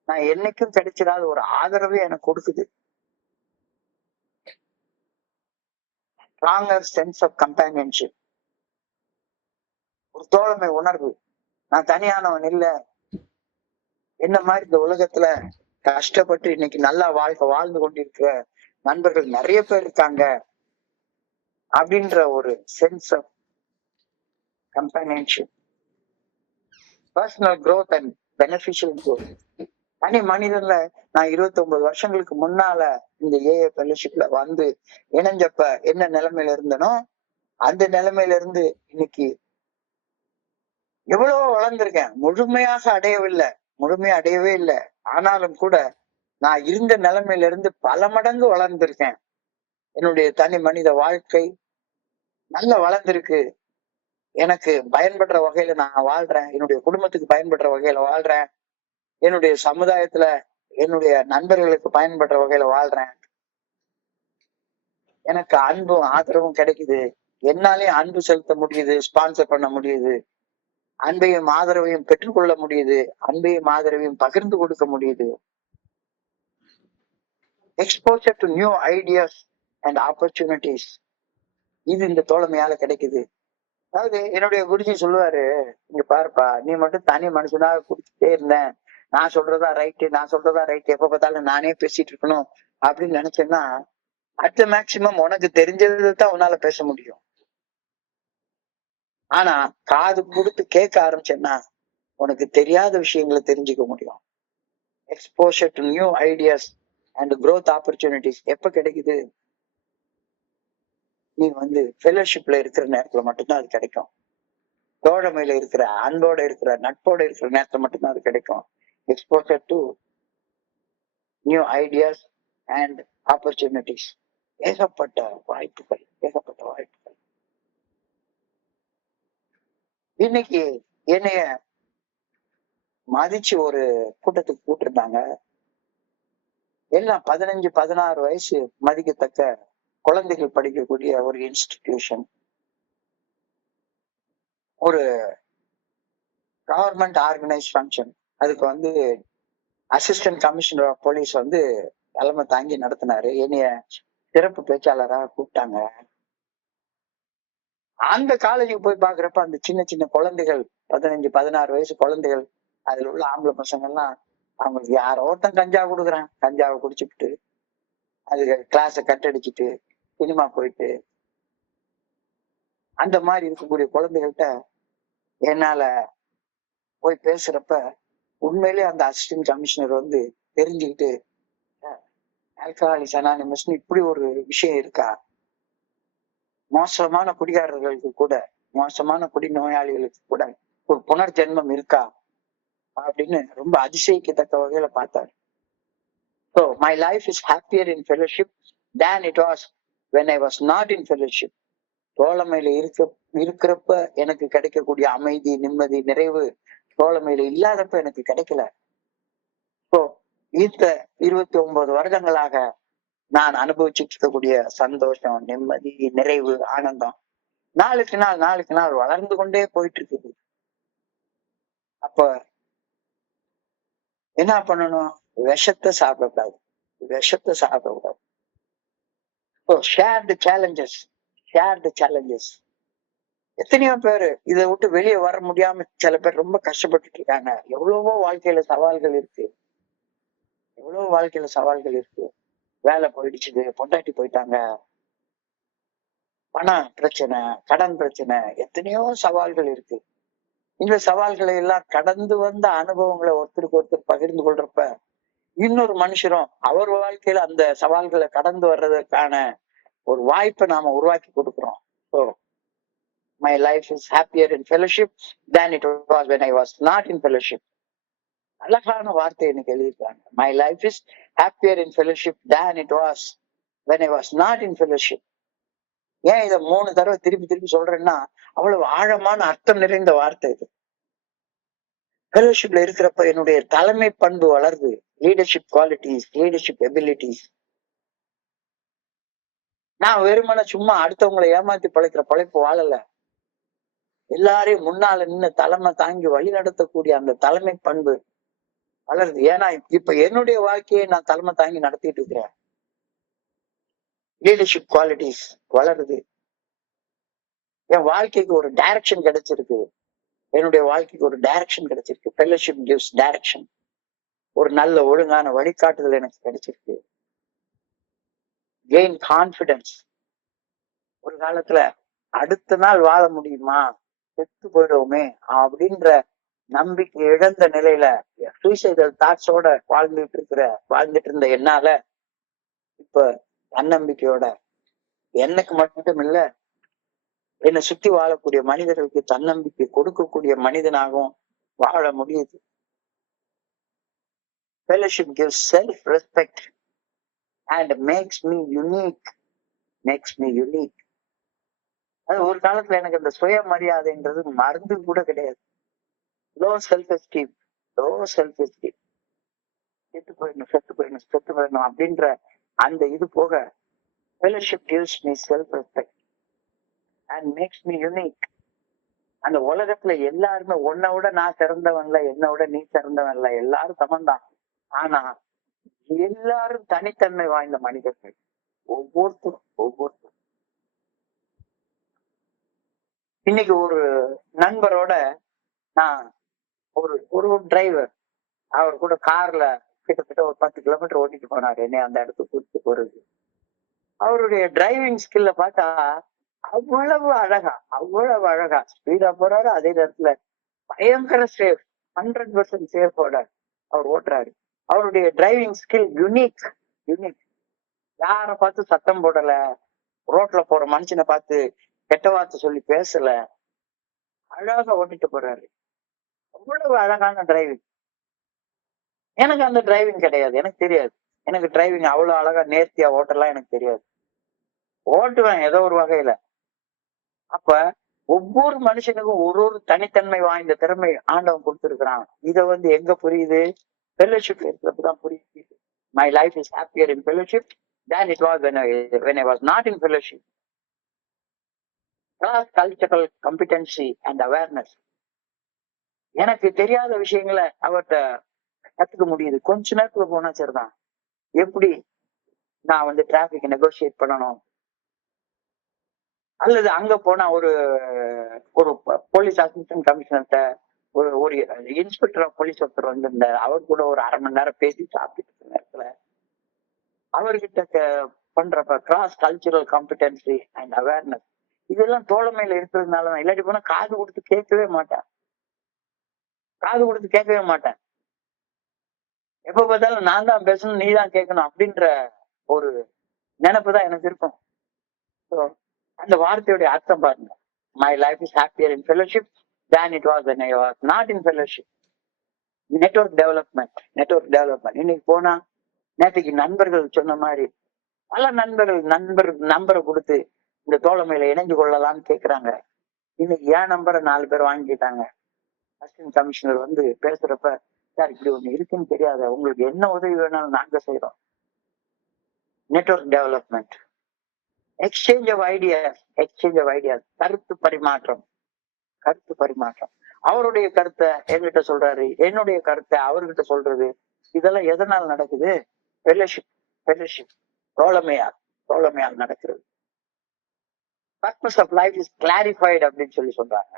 நான் என்னைக்கும் கிடைச்சிடாத ஒரு ஆதரவே எனக்கு கொடுக்குது. ஸ்ட்ராங்கர் சென்ஸ் ஆஃப் கம்பேனியன்ஷிப், ஒரு தோழமை உணர்வு. நான் தனியானவன் இல்ல, என்ன மாதிரி இந்த உலகத்துல கஷ்டப்பட்டு இன்னைக்கு நல்லா வாழ்ந்து கொண்டிருக்கிற நண்பர்கள் நிறைய பேர் இருக்காங்க அப்படின்ற ஒரு sense of companionship, personal growth and beneficial growth. தனி மனிதன்ல நான் 29 வருஷங்களுக்கு முன்னால இந்த ஏஏ ஃபெல்லோஷிப்ல வந்து இணைஞ்சப்ப என்ன நிலைமையில இருந்தனோ அந்த நிலைமையில இருந்து இன்னைக்கு எவ்வளவோ வளர்ந்திருக்கேன். முழுமையா அடையவே இல்லை. ஆனாலும் கூட நான் இருந்த நிலைமையில இருந்து பல மடங்கு வளர்ந்திருக்கேன். என்னுடைய தனி மனித வாழ்க்கை நல்லா வளர்ந்திருக்கு. எனக்கு பயன்படுற வகையில நான் வாழ்றேன், என்னுடைய குடும்பத்துக்கு பயன்படுற வகையில வாழ்றேன், என்னுடைய சமுதாயத்துல என்னுடைய நண்பர்களுக்கு பயன்படுற வகையில வாழ்றேன். எனக்கு அன்பும் ஆதரவும் கிடைக்குது. என்னாலேயும் அன்பு செலுத்த முடியுது, ஸ்பான்சர் பண்ண முடியுது, அன்பையும் ஆதரவையும் பெற்றுக்கொள்ள முடியுது, அன்பையும் ஆதரவையும் பகிர்ந்து கொடுக்க முடியுது. Exposure to new ideas and opportunities, இது இந்த தோழமையால கிடைக்குது. அதாவது என்னுடைய குருஜி சொல்லுவாரு, இங்க பாருப்பா, நீ மட்டும் தனி மனுஷனாக குடிச்சுட்டே இருந்தேன், நான் சொல்றதா ரைட்டு, எப்ப பார்த்தாலும் நானே பேசிட்டு இருக்கணும் அப்படின்னு நினைச்சேன்னா அட் மேக்சிமம் உனக்கு தெரிஞ்சதுதான் உன்னால பேச முடியும். ஆனா காது கொடுத்து கேட்க ஆரம்பிச்சேன்னா உனக்கு தெரியாத விஷயங்களை தெரிஞ்சுக்க முடியும். Exposure to new ideas and growth opportunities எப்ப கிடைக்குது? நீ வந்து ஃபெலோஷிப்ல இருக்கிற நேரத்துல மட்டும்தான் அது கிடைக்கும். தோழமையில இருக்கிற, அன்போட இருக்கிற, நட்போட இருக்கிற நேரத்துல மட்டும்தான் அது கிடைக்கும். Exposure to new ideas and opportunities, ஏகப்பட்ட வாய்ப்புகள். இன்னைக்கு என்னைய மதிச்சு ஒரு கூட்டத்துக்கு கூட்டிருந்தாங்க. எல்லாம் 15-16 வயசு மதிக்கத்தக்க குழந்தைகள் படிக்கக்கூடிய ஒரு இன்ஸ்டிடியூஷன். ஒரு கவர்மெண்ட் ஆர்கனைஸ் ஃபங்க்ஷன். அதுக்கு வந்து அசிஸ்டன்ட் கமிஷனர் ஆஃப் போலீஸ் வந்து தலைமை தாங்கி நடத்தினாரு. என்னைய சிறப்பு பேச்சாளராக கூப்பிட்டாங்க. அந்த காலேஜுக்கு போய் பாக்குறப்ப அந்த சின்ன சின்ன குழந்தைகள், 15, 16 வயசு குழந்தைகள், அதுல உள்ள ஆம்பளை பசங்க எல்லாம் அவங்களுக்கு யாரோ ஒருத்தன் கஞ்சா கொடுக்குறான். கஞ்சாவை குடிச்சுக்கிட்டு அது கிளாஸ கட் அடிச்சுட்டு சினிமா போயிட்டு அந்த மாதிரி இருக்கக்கூடிய குழந்தைகள்கிட்ட என்னால போய் பேசுறப்ப உண்மையிலே அந்த அசிஸ்டன்ட் கமிஷனர் வந்து தெரிஞ்சுக்கிட்டு, ஆல்கஹாலிக்ஸ் அனானிமஸ்னு இப்படி ஒரு விஷயம் இருக்கா, மோசமான குடிகாரர்களுக்கு கூட, மோசமான குடிநோயாளிகளுக்கு கூட ஒரு புனர்ஜென்மம் இருக்கா அப்படின்னு ரொம்ப அதிசயிக்கத்தக்க வகையில பார்த்தாரு. So my life is happier in fellowship than it was when I was not in fellowship. தோழமையில இருக்கிறப்ப எனக்கு கிடைக்கக்கூடிய அமைதி, நிம்மதி, நிறைவு தோழமையில இல்லாதப்ப எனக்கு கிடைக்கல. So இந்த 29 வருடங்களாக நான் அனுபவிச்சுட்டு இருக்கக்கூடிய சந்தோஷம், நிம்மதி, நிறைவு, ஆனந்தம் நாளுக்கு நாள் வளர்ந்து கொண்டே போயிட்டு இருக்குது. அப்ப என்ன பண்ணணும்? விஷத்தை சாப்பிடக்கூடாது, விஷத்தை சாப்பிடக்கூடாது. Share the challenges, share the challenges. எத்தனையோ பேரு இதை விட்டு வெளியே வர முடியாம சில பேர் ரொம்ப கஷ்டப்பட்டுட்டு இருக்காங்க. எவ்வளவோ வாழ்க்கையில சவால்கள் இருக்கு, எவ்வளவோ வாழ்க்கையில சவால்கள் இருக்கு. வேலை போயிடுச்சுது, பொண்டாட்டி போயிட்டாங்க, பண பிரச்சனை, கடன் பிரச்சனை, எத்தனையோ சவால்கள் இருக்கு. இந்த சவால்களை எல்லாம் கடந்து வந்த அனுபவங்களை ஒருத்தருக்கு ஒருத்தர் பகிர்ந்து கொள்றப்ப இன்னொரு மனுஷரும் அவர் வாழ்க்கையில அந்த சவால்களை கடந்து வர்றதுக்கான ஒரு வாய்ப்பை நாம உருவாக்கி கொடுக்கிறோம். So my life is happier in fellowship than it was when I was not in fellowship. அழகான வார்த்தை எனக்கு எழுதியிருக்காங்க. My life is happier in fellowship than it was when I was not in fellowship. ஏன் இதை 3 தடவை திருப்பி சொல்றேன்னா அவ்வளவு ஆழமான அர்த்தம் நிறைந்த வார்த்தை இது. ஃபெலோஷிப்ல இருக்கிறப்ப என்னுடைய தலைமை பண்பு வளருது, லீடர்ஷிப் குவாலிட்டிஸ், லீடர்ஷிப் எபிலிட்டிஸ். நான் வெறுமனே சும்மா அடுத்தவங்களை ஏமாத்தி பழைக்கிற பழைப்பு வாழல. எல்லாரையும் முன்னால நின்று தலைமை தாங்கி வழி நடத்தக்கூடிய அந்த தலைமை பண்பு வளருது. ஏன்னா இப்ப என்னுடைய வாழ்க்கையை நான் தலைமை தாங்கி நடத்திட்டு இருக்கிறேன். லீடர்ஷிப் குவாலிட்டிஸ் வளருது. என் வாழ்க்கைக்கு ஒரு டைரக்ஷன் கிடைச்சிருக்கு, என்னுடைய வாழ்க்கைக்கு ஒரு டைரக்ஷன் கிடைச்சிருக்கு. Fellowship gives direction. ஒரு நல்ல ஒழுங்கான வழிகாட்டுதல் எனக்கு கிடைச்சிருக்கு. Gain confidence. ஒரு காலத்துல அடுத்த நாள் வாழ முடியுமா, செத்து போயிடுவோமே அப்படின்ற நம்பிக்கை இழந்த நிலையில சூசைடல் தாட்ஸோட வாழ்ந்துட்டு இருந்த என்னால இப்ப தன்னம்பிக்கையோட எனக்கு மட்டும் இல்ல, என்னை சுத்தி வாழக்கூடிய மனிதர்களுக்கு தன்னம்பிக்கை கொடுக்கக்கூடிய மனிதனாகவும் வாழ முடியுது. Fellowship gives self-respect and makes me unique. அது ஒரு காலத்துல எனக்கு அந்த சுயமரியாதைன்றது மருந்து கூட கிடையாது. Low self esteem. செத்து போயிடணும் அப்படின்ற அந்த இது போக fellowship gives me self-respect and makes me unique. அந்த உலகத்துல எல்லாருமே உன்னை விட நான் சிறந்தவன்ல, என்னை விட நீ சிறந்தவன்ல, எல்லாரும் சமந்தான். ஆனா எல்லாரும் தனித்தன்மை வாய்ந்த மனிதர்கள். ஒவ்வொருத்தரும். இன்னைக்கு ஒரு நண்பரோட நான் ஒரு டிரைவர், அவர் கூட கார்ல கிட்டத்தட்ட ஒரு 10 கிலோமீட்டர் ஓட்டிட்டு போனாரு என்னை அந்த இடத்துக்கு கூட்டிட்டு போறது. அவருடைய டிரைவிங் ஸ்கில்ல பார்த்தா அவ்வளவு அழகா ஸ்பீடா போறாரு. அதே நேரத்துல பயங்கர சேஃப், 100% சேஃபோட அவர் ஓட்டுறாரு. அவருடைய டிரைவிங் ஸ்கில் யூனிக். யார பார்த்து சத்தம் போடல, ரோட்ல போற மனுஷனை பார்த்து கெட்ட வார்த்தை சொல்லி பேசல, அழகா ஓட்டிட்டு போறாரு. அவ்வளவு அழகான டிரைவிங். எனக்கு அந்த டிரைவிங் கிடையாது, எனக்கு தெரியாது. எனக்கு டிரைவிங் அவ்வளவு அழகா நேர்த்தியா ஓட்டலாம் எனக்கு தெரியாது. ஓட்டுவேன் ஏதோ ஒரு வகையில. அப்ப ஒவ்வொரு மனுஷனுக்கும் ஒரு தனித்தன்மை வாய்ந்த திறமை ஆண்டவன் கொடுத்திருக்கிறான். இத எங்க புரியுது? ஃபெலோஷிப் இருக்கிறப்பதான் புரியுது. My life is happier in fellowship than it was when I was not in fellowship. Cross cultural competency and awareness. எனக்கு தெரியாத விஷயங்களை அவர்கிட்ட கத்துக்க முடியுது. கொஞ்ச நேரத்துல போனா சரிதான். எப்படி நான் வந்து டிராபிக் நெகோசியேட் பண்ணணும், அல்லது அங்க போனா ஒரு ஒரு போலீஸ் அசிஸ்டன்ட் கமிஷனர்கிட்ட ஒரு ஒரு இன்ஸ்பெக்டர் ஆஃப் போலீஸ் ஒருத்தர் வந்திருந்தார். அவர் கூட ஒரு 1/2 மணி நேரம் பேசி சாப்பிட்டு நேரத்துல அவர்கிட்ட பண்றப்ப cross cultural competency and awareness இதெல்லாம் தோழமையில இருக்கிறதுனால தான். இல்லாட்டி போனா காது கொடுத்து கேட்கவே மாட்டேன். காது கொடுத்து கேட்கவே மாட்டேன். எப்ப பார்த்தாலும் நான் தான் பேசணும், நீ தான் கேட்கணும் அப்படின்ற ஒரு நினைப்பு தான் எனக்கு இருக்கும். So, அந்த வார்த்தையுடைய அர்த்தம் பாருங்க. My life is happier in fellowship than it was when I was not in fellowship. Network development. இன்னைக்கு போனா நேற்றுக்கு நண்பர்கள் சொன்ன மாதிரி பல நம்பரை கொடுத்து இந்த தோழமையில இணைஞ்சு கொள்ளலாம்னு கேக்குறாங்க. இன்னைக்கு ஏன் நம்பரை 4 பேர் வாங்கிட்டாங்க. அசிஸ்டன்ட் கமிஷனர் வந்து பேசுறப்ப, சார் இப்படி ஒண்ணு இருக்குன்னு தெரியாத, உங்களுக்கு என்ன உதவி வேணாலும் நாங்க செய்யறோம். Network development, exchange of ideas, கருத்து பரிமாற்றம். அவருடைய கருத்தை என்கிட்ட சொல்றாரு, என்னுடைய கருத்தை அவர்கிட்ட சொல்றது. இதெல்லாம் எதனால நடக்குது? ஃபெலோஷிப், தோழமையால் நடக்கிறது. Purpose of life is clarified அப்படின்னு சொல்றாங்க.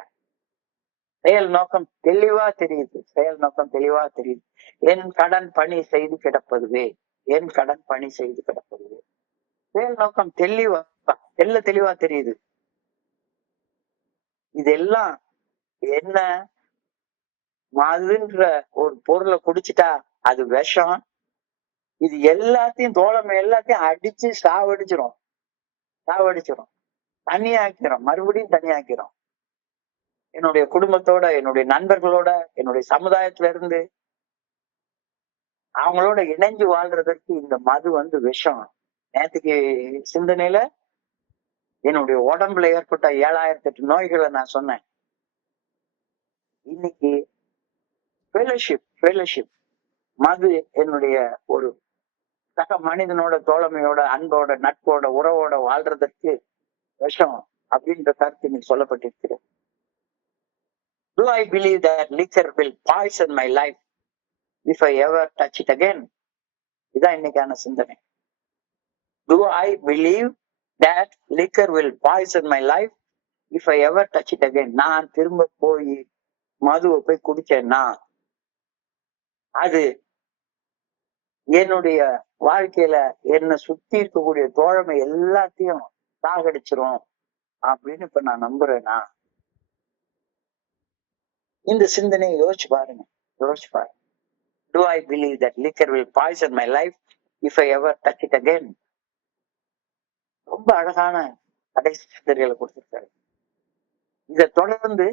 செயல் நோக்கம் தெளிவா தெரியுது. என் கடன் பணி செய்து கிடப்பதுவே. செயல் நோக்கம் தெளிவா தெரியுது. இதெல்லாம் என்ன? மதுன்ற ஒரு பொருளை குடிச்சிட்டா அது விஷம். இது எல்லாத்தையும் தோழமை எல்லாத்தையும் அடிச்சு சாவடிச்சிரும், தனியாக்கிறோம், மறுபடியும் தனியாக்கிறோம். என்னுடைய குடும்பத்தோட, என்னுடைய நண்பர்களோட, என்னுடைய சமுதாயத்துல இருந்து அவங்களோட இணைஞ்சு வாழ்றதற்கு இந்த மது வந்து விஷம். நேற்றுக்கு சிந்தனையில என்னுடைய உடம்புல ஏற்பட்ட 7008 நோய்களை நான் சொன்னேன். இன்னைக்கு ஃபெலோஷிப், மது என்னுடைய ஒரு சக மனிதனோட தோழமையோட, அன்போட, நட்போட, உறவோட வாழ்றதற்கு விஷம் அப்படின்ற கருத்து இன்னைக்கு சொல்லப்பட்டிருக்கிறது. Do I believe that liquor will poison my life if I ever touch it again? இதான் இன்னைக்கான சிந்தனை. Do I believe that liquor will poison my life if I ever touch it again? நான் திரும்ப போய் மதுவை போய் குடிச்சேன்னா அது என்னுடைய வாழ்க்கையில என்ன சுத்தி இருக்கக்கூடிய தோழமை எல்லாத்தையும் சாகடிச்சிரும் அப்படின்னு இப்ப நான் நம்புறேன்னா, இந்த சிந்தனையை யோசிச்சு பாருங்க. Do I believe that liquor will poison my life if I ever touch it again? ரொம்ப அழகான கடைசி சிந்தனைகளை கொடுத்திருக்காரு. இதை தொடர்ந்து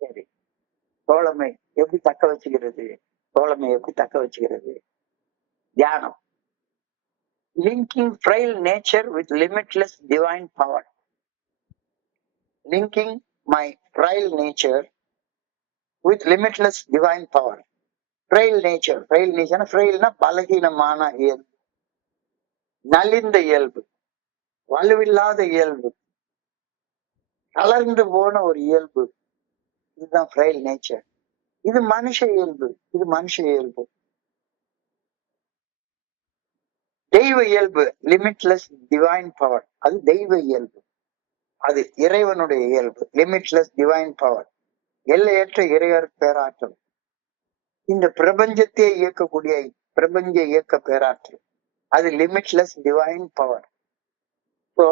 சரி, தோழமை எப்படி தக்க வச்சுக்கிறது? தியானம். Linking frail nature with limitless divine power. Linking my frail nature with limitless divine power. Frail nature, frailனா பலகீனமான இயல்பு, நலிந்த இயல்பு, வலுவில்லாத இயல்பு, தளர்ந்து போன ஒரு இயல்பு. இதுதான் frail nature. இது மனுஷ இயல்பு. தெய்வ இயல்பு லிமிட்லெஸ் டிவைன் பவர். அது தெய்வ இயல்பு, அது இறைவனுடைய இயல்பு. லிமிட்லெஸ் டிவைன் பவர், எல்லையற்ற இறையர் பேராற்றல். இந்த பிரபஞ்சத்தை இயக்கக்கூடிய பிரபஞ்ச இயக்க பேராற்றல், அது லிமிட்லெஸ் டிவைன் பவர். ஸோ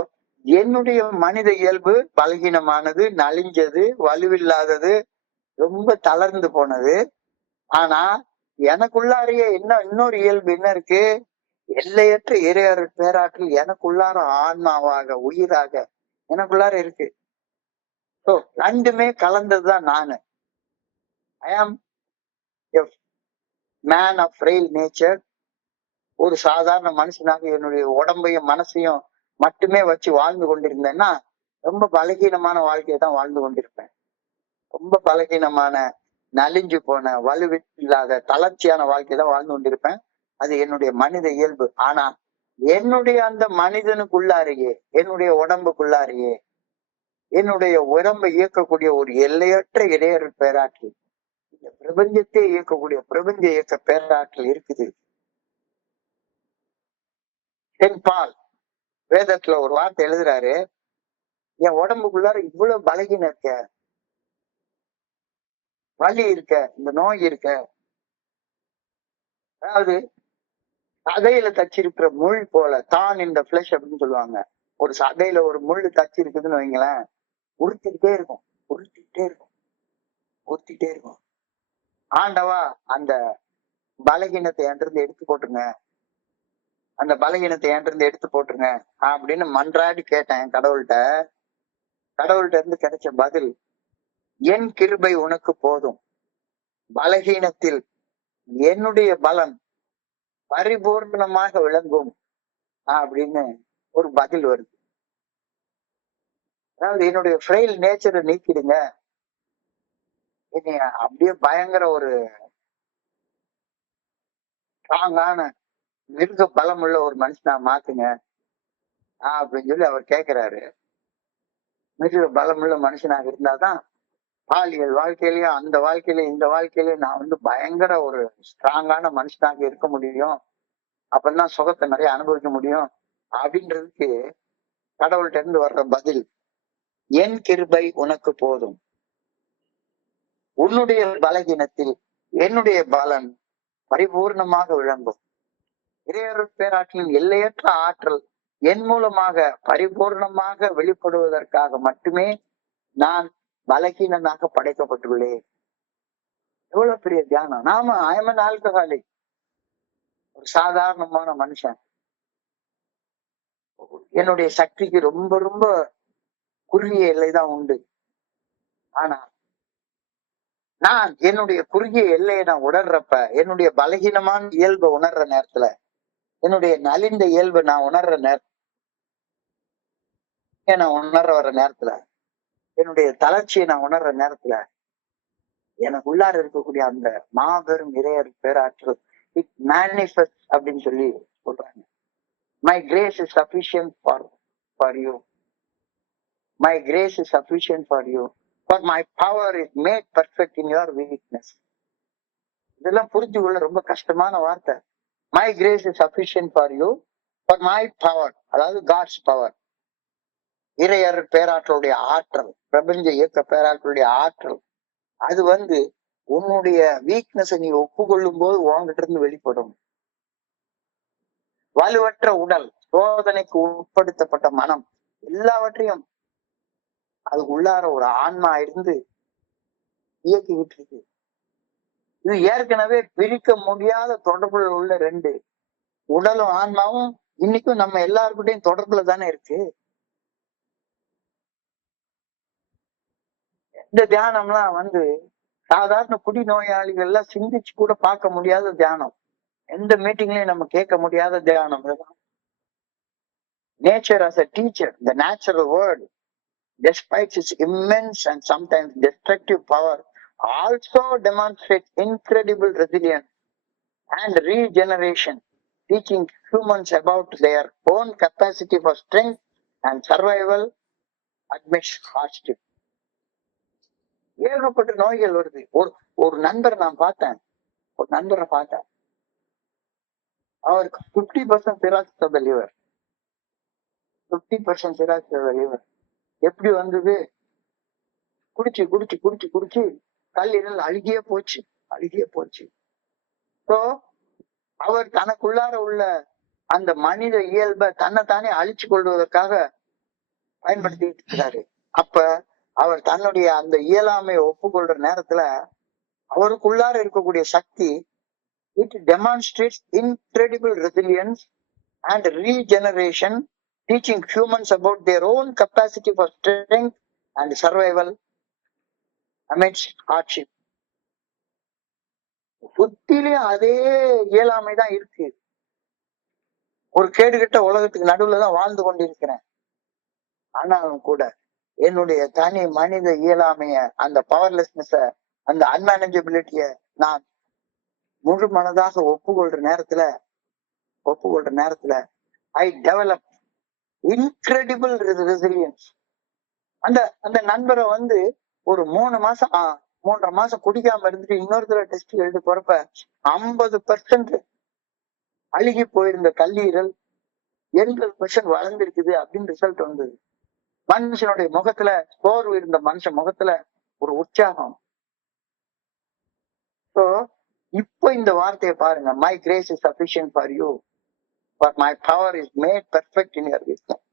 என்னுடைய மனித இயல்பு பலகீனமானது, நலிஞ்சது, வலுவில்லாதது, ரொம்ப தளர்ந்து போனது. ஆனா எனக்குள்ளாரையே இன்னொரு இயல்பு என்ன இருக்கு? எல்லையற்ற இறையர் பேராற்றல் எனக்குள்ளார ஆன்மாவாக, உயிராக எனக்குள்ளார இருக்கு. ஸோ ரெண்டுமே கலந்ததுதான் நானு. ஐ ஆம் மேன் ஆஃப் ஃப்ரெயில் நேச்சர். ஒரு சாதாரண மனுஷனாக என்னுடைய உடம்பையும் மனசையும் மட்டுமே வச்சு வாழ்ந்து கொண்டிருந்தேன்னா ரொம்ப பலகீனமான வாழ்க்கையை தான் வாழ்ந்து கொண்டிருப்பேன். ரொம்ப பலகீனமான, நலிஞ்சு போன, வலுவில்லாத, தளர்ச்சியான வாழ்க்கையை தான் வாழ்ந்து கொண்டிருப்பேன். அது என்னுடைய மனித இயல்பு. ஆனா என்னுடைய அந்த மனிதனுக்குள்ளாரையே, என்னுடைய உடம்புக்குள்ளாரையே என்னுடைய உடம்பை இயக்கக்கூடிய ஒரு எல்லையற்ற இடையர் பேராற்றல், இந்த பிரபஞ்சத்தை இயக்கக்கூடிய பிரபஞ்ச இயக்க பேராற்றல் இருக்குது. சென்ட் பால் வேதத்துல ஒரு வார்த்தை எழுதுறாரு, என் உடம்புக்குள்ளார இவ்வளவு பலகீனம் இருக்க, வலி இருக்க, இந்த நோய் இருக்க, அதாவது சதையில தச்சிருக்கிற முள் போல, தான் இந்த பிளஷ் அப்படின்னு சொல்லுவாங்க. ஒரு சதையில ஒரு முள் தச்சு இருக்குதுன்னு வைங்களேன், உறுத்திக்கிட்டே இருக்கும், உறுத்திக்கிட்டே இருக்கும், உறுத்திக்கிட்டே இருக்கும். ஆண்டவா அந்த பலகீனத்தை என்கிட்ட எடுத்து போட்டுருங்க, அந்த பலகீனத்தை என்கிட்ட எடுத்து போட்டுருங்க அப்படின்னு மன்றாடி கேட்டேன் கடவுள்கிட்ட. கடவுள்கிட்ட இருந்து கிடைச்ச பதில், என் கிருபை உனக்கு போதும், பலகீனத்தில் என்னுடைய பலன் பரிபூர்ணமாக விளங்கும் அப்படின்னு ஒரு பதில் வருது. அதாவது என்னுடைய ஃப்ரெயில் நேச்சரை நீக்கிடுங்க, என்னைய அப்படியே பயங்கர ஒரு ஸ்ட்ராங்கான மிருக பலம் உள்ள ஒரு மனுஷனா மாத்துங்க அப்படின்னு சொல்லி அவர் கேட்கிறாரு. மிருக பலம் உள்ள மனுஷனாக இருந்தாதான் பாலியல் வாழ்க்கையிலயும் அந்த வாழ்க்கையிலயும் இந்த வாழ்க்கையிலயும் நான் பயங்கர ஒரு ஸ்ட்ராங்கான மனுஷனாக இருக்க முடியும், அப்பதான் சுகத்தை நிறைய அனுபவிக்க முடியும் அப்படின்றதுக்கு கடவுள்கிட்ட இருந்து வர்ற பதில், என் கிருபை உனக்கு போதும், உன்னுடைய பலகீனத்தில் என்னுடைய பலன் பரிபூர்ணமாக விளங்கும். இறையருள் பேராற்றலின் எல்லையற்ற ஆற்றல் என் மூலமாக பரிபூர்ணமாக வெளிப்படுவதற்காக மட்டுமே நான் பலகீனனாக படைக்கப்பட்டுள்ளேன். எவ்வளவு பெரிய தியானம். நாம ஐமன் ஆல்கஹாலிக், ஒரு சாதாரணமான மனுஷன், என்னுடைய சக்திக்கு ரொம்ப ரொம்ப குறுகிய எல்லைதான் உண்டு. ஆனா நான் என்னுடைய குறுகிய எல்லையை நான் உணர்றப்ப, என்னுடைய பலகீனமான இயல்பை உணர்ற நேரத்துல, என்னுடைய நலிந்த இயல்பை நான் உணர்ற வர நேரத்துல, என்னுடைய தளர்ச்சியை நான் உணர்ற நேரத்துல, எனக்கு உள்ளார இருக்கக்கூடிய அந்த மாபெரும் இறையர் பேராற்றல் இட் மேனிஃபெஸ்ட் அப்படின்னு சொல்லி சொல்றாங்க. My grace is sufficient for you, my grace is sufficient for you, but my power is made perfect in your weakness. இதெல்லாம் புரிஞ்சு கொள்ள ரொம்ப கஷ்டமான வார்த்தை. My grace is sufficient for you, but my power, அதாவது God's power, இறையர் பேராற்றலுடைய ஆற்றல், பிரபஞ்ச இயக்க பேராற்றலுடைய ஆற்றல், அது உன்னுடைய வீக்னஸ் நீ ஒப்புக்கொள்ளும் போது உன்கிட்ட இருந்து வெளிப்படும். வலுவற்ற உடல், சோதனைக்கு உட்படுத்தப்பட்ட மனம், எல்லாவற்றையும் அது உள்ளார ஒரு ஆன்மா இருந்து இயக்கிக்கிட்டு இருக்கு. இது ஏற்கனவே பிரிக்க முடியாத தொடர்புல உள்ள ரெண்டு, உடலும் ஆன்மாவும் இன்னைக்கும் நம்ம எல்லாருக்கிட்டையும் தொடர்புல தானே இருக்கு. இந்த தியானம்லாம் சாதாரண குடிநோயாளிகள் எல்லாம் சிந்திச்சு கூட பார்க்க முடியாத தியானம், எந்த மீட்டிங்லயும் நம்ம கேட்க முடியாத தியானம். Nature as a teacher, the natural world, despite its immense and sometimes destructive power, also demonstrates incredible resilience and regeneration, teaching humans about their own capacity for strength and survival amidst hardship. ஏகப்பட்ட நோய்கள் வருது. ஒரு நண்பரை நான் பார்த்தேன், ஒரு நண்பரை பார்த்தேன், அவருக்கு 50% cirrhosis of the liver, 50% cirrhosis of the liver. எப்படி வந்தது? குடிச்சு குடிச்சு குடிச்சு குடிச்சு கல்லீரல் அழுகியே போச்சு. ஸோ அவர் தனக்குள்ளார உள்ள அந்த மனித இயல்பை தன்னைத்தானே அழிச்சு கொள்வதற்காக பயன்படுத்திட்டு இருக்கிறாரு. அப்ப அவர் தன்னுடைய அந்த இயலாமையை ஒப்புக்கொள்ற நேரத்துல அவருக்குள்ளார இருக்கக்கூடிய சக்தி, it demonstrates incredible resilience and regeneration, teaching humans about their own capacity for strength and survival amidst hardship. புத்திலையும் அதே இயலாமைதான் இருக்கு. ஒரு கேடுகட்ட உலகத்துக்கு நடுவுலதான் வாழ்ந்து கொண்டிருக்கிறேன். ஆனாலும் கூட என்னுடைய தனி மனித இயலாமைய, அந்த பவர்லெஸ்னஸ, அந்த அன்மேனேஜபிலிட்டிய நான் முழு மனதாக ஒப்புக்கொள்ற நேரத்துல ஐ டெவலப் இன்கிரெடிபிள் ரெசிலியன்ஸ். அந்த அந்த நண்பரை ஒரு 3 மாசம் 3.5 மாசம் குடிக்காம இருந்துட்டு இன்னொரு தடவை டெஸ்ட் எழுத போறப்ப 50% அழுகி போயிருந்த கல்லீரல் 80% வளர்ந்துருக்குது அப்படின்னு ரிசல்ட் வந்தது. மனுஷனுடைய முகத்துல சோர்வு இருந்த மனுஷன் முகத்துல ஒரு உற்சாகம். சோ இப்போ இந்த வார்த்தையை பாருங்க, my grace is sufficient for you, but my power is made perfect in your weakness.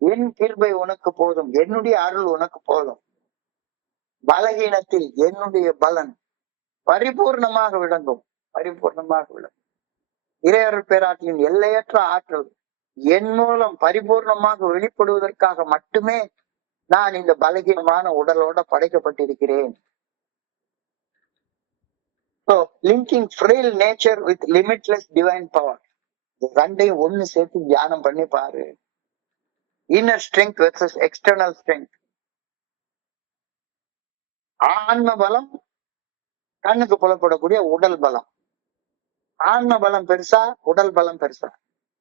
என் கிருபை உனக்கு போதும், என்னுடைய அருள் உனக்கு போதும். பலகீனத்தில் என்னுடைய பலன் பரிபூர்ணமாக விளங்கும், பரிபூர்ணமாக விளங்கும். இறையருள் பேராற்றின் எல்லையற்ற ஆற்றல் என் மூலம் பரிபூர்ணமாக வெளிப்படுவதற்காக மட்டுமே நான் இந்த பலகீனமான உடலோட படைக்கப்பட்டிருக்கிறேன். So, linking frail nature with limitless divine power. ரெண்டையும் ஒண்ணு சேர்த்து தியானம் பண்ணி பாரு. Inner strength versus external strength. ஆன்ம பலம், கண்ணுக்கு புலப்படக்கூடிய உடல் பலம். ஆன்ம பலம் பெருசா, உடல் பலம் பெருசா?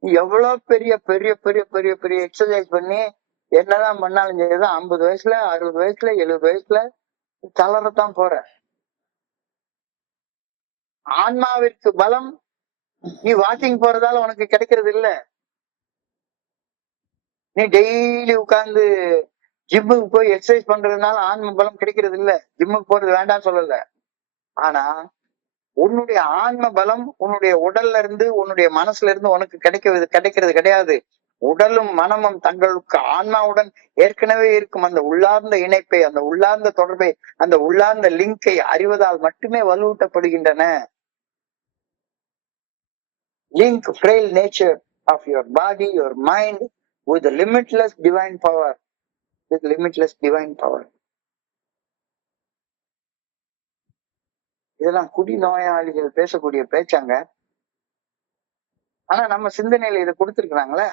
எவ்வளவு பெரிய பெரிய பெரிய பெரிய பெரிய எக்ஸசைஸ் பண்ணி என்னதான் பண்ணாலும் சரிதான் 50 வயசுல 60 வயசுல 70 வயசுல தளரத்தான் போற. ஆன்மாவிற்கு பலம் நீ வாக்கிங் போறதால உனக்கு கிடைக்கிறது இல்ல. நீ டெய்லி உட்கார்ந்து ஜிம்முக்கு போய் எக்ஸசைஸ் பண்றதுனால ஆன்ம பலம் கிடைக்கிறது இல்ல. ஜிம்முக்கு போறது வேண்டாம்னு சொல்லல. ஆனா உன்னுடைய ஆன்ம பலம் உன்னுடைய உடல்ல இருந்து உன்னுடைய மனசுல இருந்து உனக்கு கிடைக்கிறது கிடையாது. உடலும் மனமும் தங்களுக்கு ஆன்மாவுடன் ஏற்கனவே இருக்கும் அந்த உள்ளார்ந்த இணைப்பை, அந்த உள்ளார்ந்த தொடர்பை, அந்த உள்ளார்ந்த லிங்கை அறிவதால் மட்டுமே வலுவூட்டப்படுகின்றன. Link frail nature of your body, your mind with the limitless divine power. With limitless divine power. இதெல்லாம் குடிநோயாளிகள் பேசக்கூடிய பேச்சாங்க. ஆனா நம்ம சிந்தனையில இதை கொடுத்திருக்கிறாங்களே.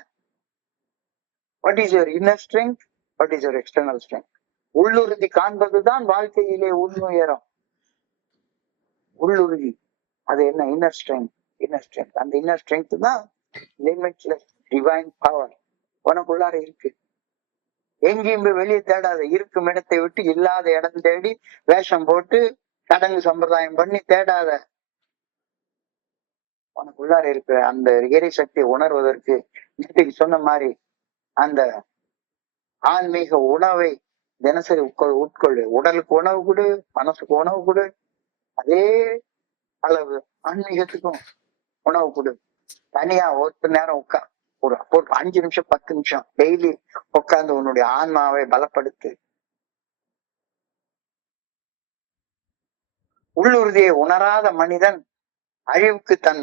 What is your inner strength? What is your external strength? உள்ளுறுதி காண்பதுதான் வாழ்க்கையிலே உண்மையரம். உள்ளுறுதி அது என்ன? Inner strength. இன்னர் ஸ்ட்ரென்த், அந்த இன்னர் ஸ்ட்ரென்த் தான் லிமிட்லெஸ் டிவைன் பவர் உனக்குள்ளார இருக்கு. எங்கேயும் போய் வெளியே தேடாத. இருக்கும் இடத்தை விட்டு இல்லாத இடம் தேடி வேஷம் போட்டு சடங்கு சம்பிரதாயம் பண்ணி தேடாத. உனக்குள்ளார இருக்கிற அந்த இறை சக்தியை உணர்வதற்கு இன்னைக்கு சொன்ன மாதிரி அந்த ஆன்மீக உணவை தினசரி உட்கொள்ளு. உடலுக்கு உணவு கொடு, மனசுக்கு உணவு கொடு. அதே அளவு ஆன்மீகத்துக்கும் உணவு கொடு. தனியா ஒரு நேரம் ஒரு 5 நிமிஷம் 10 நிமிஷம் டெய்லி உட்கார்ந்து உன்னுடைய ஆன்மாவை பலப்படுத்து. உள்ளுறுதியை உணராத மனிதன் அழிவுக்கு தன்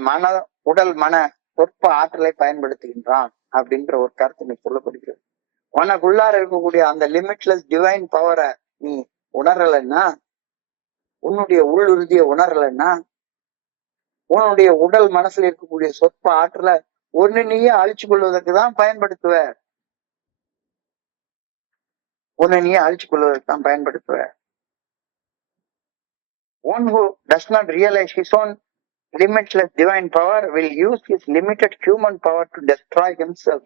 உடல் மன சொற்ப ஆற்றலை பயன்படுத்துகின்றான் அப்படின்ற ஒரு கருத்து சொல்லப்படுகிறது. உனக்குள்ளார இருக்கக்கூடிய அந்த லிமிட்லெஸ் டிவைன் பவரை நீ உணரலைன்னா, உன்னுடைய உள்ளுறுதியை உணரலைன்னா, உன்னுடைய உடல் மனசுல இருக்கக்கூடிய சொற்ப ஆற்றலை ஒண்ணு நீயே அழிச்சு கொள்வதற்கு தான் பயன்படுத்துவ. ஒண்ணு நீயே அழிச்சு கொள்வதற்கு தான் பயன்படுத்துவ. One who does not realize his own limitless divine power will use his limited human power to destroy himself.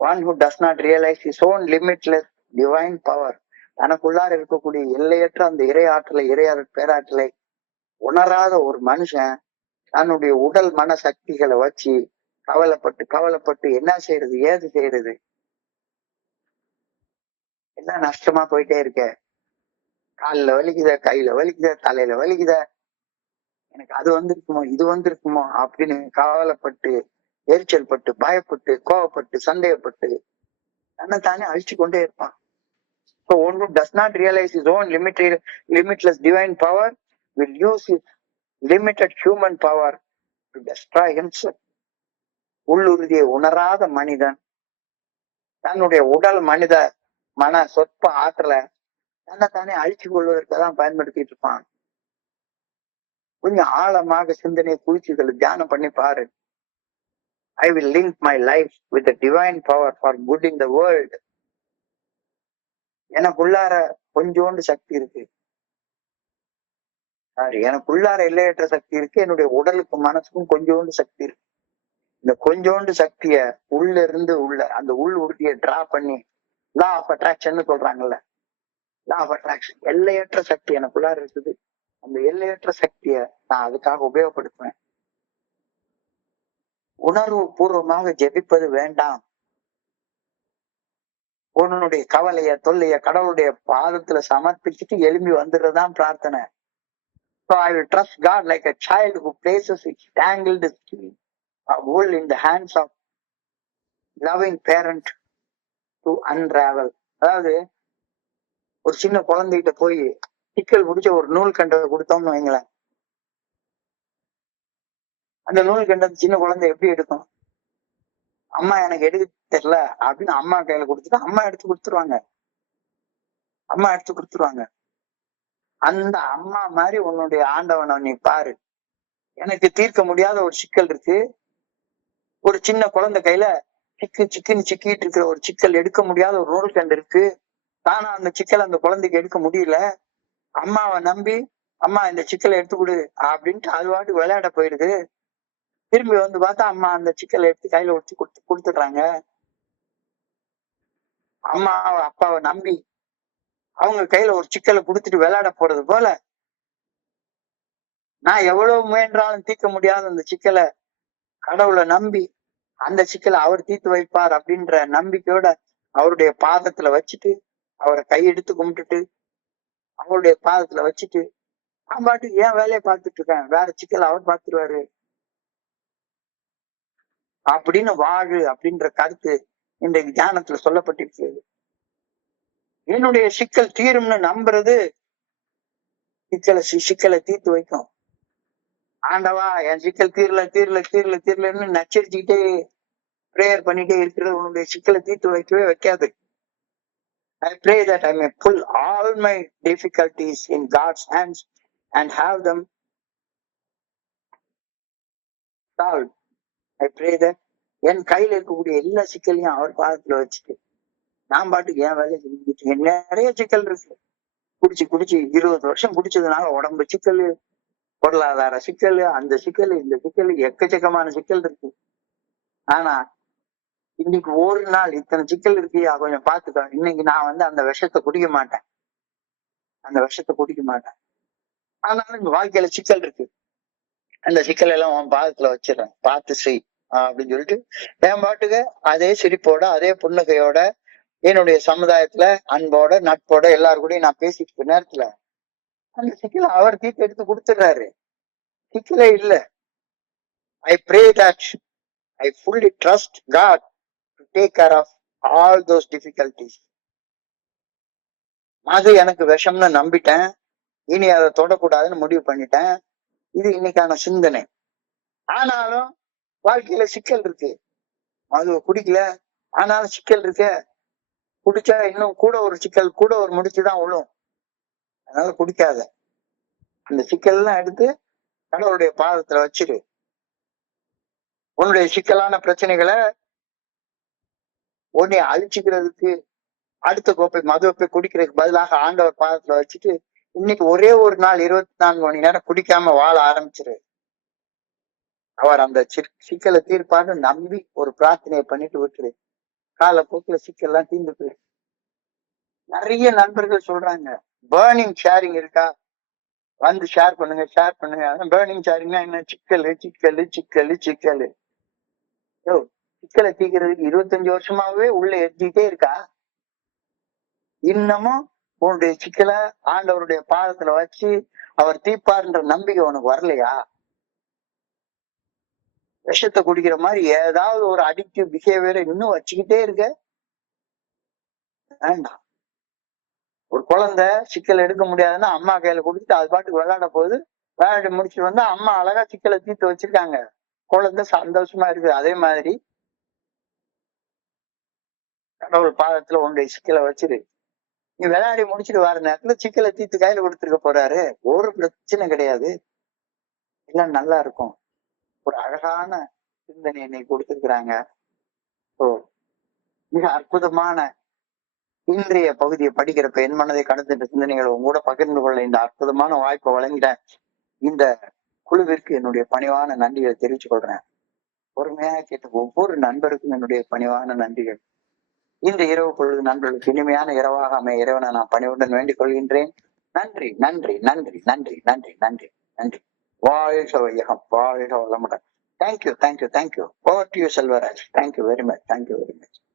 One who does not realize his own limitless divine power, தனக்குள்ளார இருக்கக்கூடிய எல்லையற்ற அந்த இறை ஆற்றலை, பேராற்றலை உணராத ஒரு மனுஷன் தன்னுடைய உடல் மன சக்திகளை வச்சு கவலைப்பட்டு என்ன செய்யறது, ஏது செய்யறது, எல்லாம் நஷ்டமா போயிட்டே இருக்க. காலில் வலிக்குத, கையில வலிக்குத, தலையில வலிக்குத, எனக்கு அது வந்திருக்குமோ இது வந்திருக்குமோ அப்படின்னு கவலைப்பட்டு எரிச்சல் பட்டு பயப்பட்டு கோவப்பட்டு சந்தேகப்பட்டு தன்னைத்தானே அழிச்சு கொண்டே இருப்பான். So one who does not realize his own limitless divine power will use his limited human power to destroy himself. உள்ளுறுதியை உணராத மனிதன் தன்னுடைய உடல் மன சொற்ப ஆற்றலை தன்னைத்தானே அழிச்சு கொள்வதற்கு தான் பயன்படுத்திட்டு இருப்பான். கொஞ்சம் ஆழமாக சிந்தனையை குளிச்சுகள் தியானம் பண்ணி பாரு. I will link my life with the divine power for good in the world. எனக்குள்ளார கொஞ்சோண்டு சக்தி இருக்கு. எனக்குள்ளார எல்லையற்ற சக்தி இருக்கு. என்னுடைய உடலுக்கும் மனசுக்கும் கொஞ்சோண்டு சக்தி இருக்கு. இந்த கொஞ்சோண்டு சக்திய உள்ள இருந்து அந்த உள் உறுதியை டிரா பண்ணி லா ஆஃப் அட்ராக்ஷன் சொல்றாங்கல்ல, லா ஆஃப் அட்ராக்ஷன். எல்லையற்ற சக்தி எனக்குள்ளார இருக்குது. அந்த எல்லையற்ற சக்தியை நான் அதுக்காக உபயோகப்படுத்துவேன். உணர்வு பூர்வமாக ஜெபிப்பது வேண்டாம். உன்னுடைய கவலைய தொல்லைய கடவுளுடைய பாதத்துல சமர்ப்பிச்சுட்டு எழும்பி வந்துடுறதுதான் பிரார்த்தனை. So I will trust God like a child who places its tangled skein of wool in the hands of loving parent to unravel. அதாவது ஒரு சின்ன குழந்தைகிட்ட போய் சிக்கல் பிடிச்ச ஒரு நூல் கண்டை கொடுத்தோம்னு வைங்களேன், அந்த நூல் கண்டை சின்ன குழந்தை எப்படி எடுக்கும்? அம்மா எனக்கு எடுக்க தெரியல அப்படின்னு அம்மா கையில கொடுத்துட்டு அம்மா எடுத்து கொடுத்துருவாங்க. அம்மா எடுத்து கொடுத்துருவாங்க. அந்த அம்மா மாதிரி உன்னுடைய ஆண்டவனை நீ பாரு. எனக்கு தீர்க்க முடியாத ஒரு சிக்கல் இருக்கு, ஒரு சின்ன குழந்தை கையில சிக்குன்னு சிக்கிட்டு இருக்கிற ஒரு சிக்கல் எடுக்க முடியாத ஒரு நூல் கண்டு இருக்கு. ஆனா அந்த சிக்கல் அந்த குழந்தைக்கு எடுக்க முடியல. அம்மாவை நம்பி அம்மா இந்த சிக்கலை எடுத்து கொடு அப்படின்ட்டு அது பாட்டு விளையாட போயிடுது. திரும்பி வந்து பார்த்தா அம்மா அந்த சிக்கலை எடுத்து கையில ஒட்டி கொடுத்துடுறாங்க. அம்மாவை அப்பாவை நம்பி அவங்க கையில ஒரு சிக்கலை கொடுத்துட்டு விளையாட போறது போல, நான் எவ்வளவு முயன்றாலும் தீர்க்க முடியாத அந்த சிக்கலை கடவுளை நம்பி அந்த சிக்கலை அவர் தீர்த்து வைப்பார் அப்படின்ற நம்பிக்கையோட அவருடைய பாதத்துல வச்சுட்டு அவரை கையெடுத்து கும்பிட்டுட்டு அவருடைய பாதத்துல வச்சுட்டு நான் பாட்டுக்கு ஏன் வேலையை பார்த்துட்டு இருக்கேன், வேற சிக்கல் அவர் பார்த்துருவாரு அப்படின்னு வாழு அப்படின்ற கருத்து இன்றைக்கு தியானத்துல சொல்லப்பட்டிருக்கிறது. என்னுடைய சிக்கல் தீரும்னு நம்புறது சிக்கலை தீர்த்து வைக்கும். ஆண்டவா என் சிக்கல் தீரலன்னு நச்சரிச்சுக்கிட்டே பிரேயர் பண்ணிட்டே இருக்கிறது உன்னுடைய சிக்கலை தீர்த்து வைக்கவே வைக்காது. I pray that I may pull all my difficulties in God's hands and have them solved. I pray that என் கையில இருக்கக்கூடிய எல்லா சிக்கலையும் அவர் பாதத்துல வச்சுட்டு நான் பாட்டுக்கு என் வேலையை செஞ்சுட்டு, நிறைய சிக்கல் இருக்கு. குடிச்சு 20 வருஷம் குடிச்சதுனால உடம்பு சிக்கல், பொருளாதார சிக்கல், அந்த சிக்கல் இந்த சிக்கல், எக்கச்சக்கமான சிக்கல் இருக்கு. ஆனா இன்னைக்கு ஒரு நாள் இத்தனை சிக்கல் இருக்கியா கொஞ்சம் பாத்துக்க, இன்னைக்கு நான் வந்து அந்த விஷத்தை குடிக்க மாட்டேன். ஆனாலும் வாழ்க்கையில சிக்கல் இருக்கு, அந்த சிக்கல் எல்லாம் உன் பாதத்துல வச்சிடறேன், பார்த்து செய் அப்படின்னு சொல்லிட்டு என் பாட்டுக்கு அதே சிரிப்போட அதே புன்னகையோட என்னுடைய சமுதாயத்துல அன்போட நட்போட எல்லாரு கூடயும் நான் பேசிட்டு இருக்க நேரத்துல அந்த சிக்கலை அவர் தீர்த்து எடுத்து கொடுத்துடுறாரு. சிக்கலே இல்ல. I pray that I fully trust God to take care of all those difficulties. அது எனக்கு விஷம்னு நம்பிட்டேன், இனி அதை தொடக்கூடாதுன்னு முடிவு பண்ணிட்டேன். இது இன்னைக்கான சிந்தனை. ஆனாலும் வாழ்க்கையில சிக்கல் இருக்கு. மதுவை குடிக்கல ஆனாலும் சிக்கல் இருக்கு. குடிச்சா இன்னும் கூட ஒரு சிக்கல், கூட ஒரு முடிச்சுதான் விழும். அதனால குடிக்காத. அந்த சிக்கல் எல்லாம் எடுத்து கடவுளுடைய பாதத்துல வச்சிரு. உன்னுடைய சிக்கலான பிரச்சனைகளை உன்னை அழிச்சுக்கிறதுக்கு அடுத்த கோப்பை மதுவை போய் குடிக்கிறதுக்கு பதிலாக ஆண்டவர் பாதத்துல வச்சுட்டு இன்னைக்கு ஒரே ஒரு நாள் 24 மணி நேரம் குடிக்காம வாழ ஆரம்பிச்சிரு. அவர் அந்த சிக்கலை தீர்ப்பான்னு நம்பி ஒரு பிரார்த்தனையை பண்ணிட்டு விட்டுரு. காலப்போக்குல சிக்கல்லாம் தீர்ந்து போயிரு. நிறைய நண்பர்கள் சொல்றாங்க பேர்னிங் ஷேரிங் இருக்கா, வந்து ஷேர் பண்ணுங்க. பேர்னிங் ஷேரிங்னா என்ன? சிக்கல் சிக்கலை தீர்க்கிறதுக்கு 25 வருஷமாவே உள்ள எரிஞ்சுக்கிட்டே இருக்கா? இன்னமும் உன்னுடைய சிக்கலை ஆண்டவருடைய பாதத்துல வச்சு அவர் தீர்ப்பார்ன்ற நம்பிக்கை உனக்கு வரலையா? விஷத்தை குடிக்கிற மாதிரி ஏதாவது ஒரு அடிக்டிவ் பிஹேவியரை இன்னும் வச்சுக்கிட்டே இருக்க வேண்டாம். ஒரு குழந்தை சிக்கல் எடுக்க முடியாதுன்னா அம்மா கையில கொடுத்துட்டு அது பாட்டுக்கு விளையாட போகுது. விளையாடி முடிச்சுட்டு வந்தா அம்மா அழகா சிக்கலை தீர்த்து வச்சிருக்காங்க, குழந்தை சந்தோஷமா இருக்கு. அதே மாதிரி கடவுள் பாதத்துல உன்னுடைய சிக்கலை வச்சிரு. நீ விளையாடி முடிச்சுட்டு வர நேரத்துல சிக்கலை தீர்த்து கையில கொடுத்துருக்க போறாரு, ஒரு பிரச்சனை கிடையாது, எல்லாம் நல்லா இருக்கும். ஒரு அழகான சிந்தனை இன்னைக்கு கொடுத்துருக்குறாங்க. மிக அற்புதமான இன்றைய பகுதியை படிக்கிறப்ப என் மனதை கடந்த சிந்தனைகளை உங்களோட பகிர்ந்து கொள்ள இந்த அற்புதமான வாய்ப்பை வழங்கிட இந்த குழுவிற்கு என்னுடைய பணிவான நன்றிகளை தெரிவித்துக் கொள்றேன். பொறுமையாக கேட்ட ஒவ்வொரு நண்பருக்கும் என்னுடைய பணிவான நன்றிகள். இந்த இரவு பொழுது நண்பர்களுக்கு இனிமையான இரவாக அமைய இறைவனை நான் பணிவுடன் வேண்டிக் கொள்கின்றேன். நன்றி நன்றி நன்றி நன்றி நன்றி நன்றி நன்றி. வாழ்க வையகம், வாழ்க வளமுடன். Thank you thank you thank you. Over to you Selvaraj. Thank you very much, thank you very much.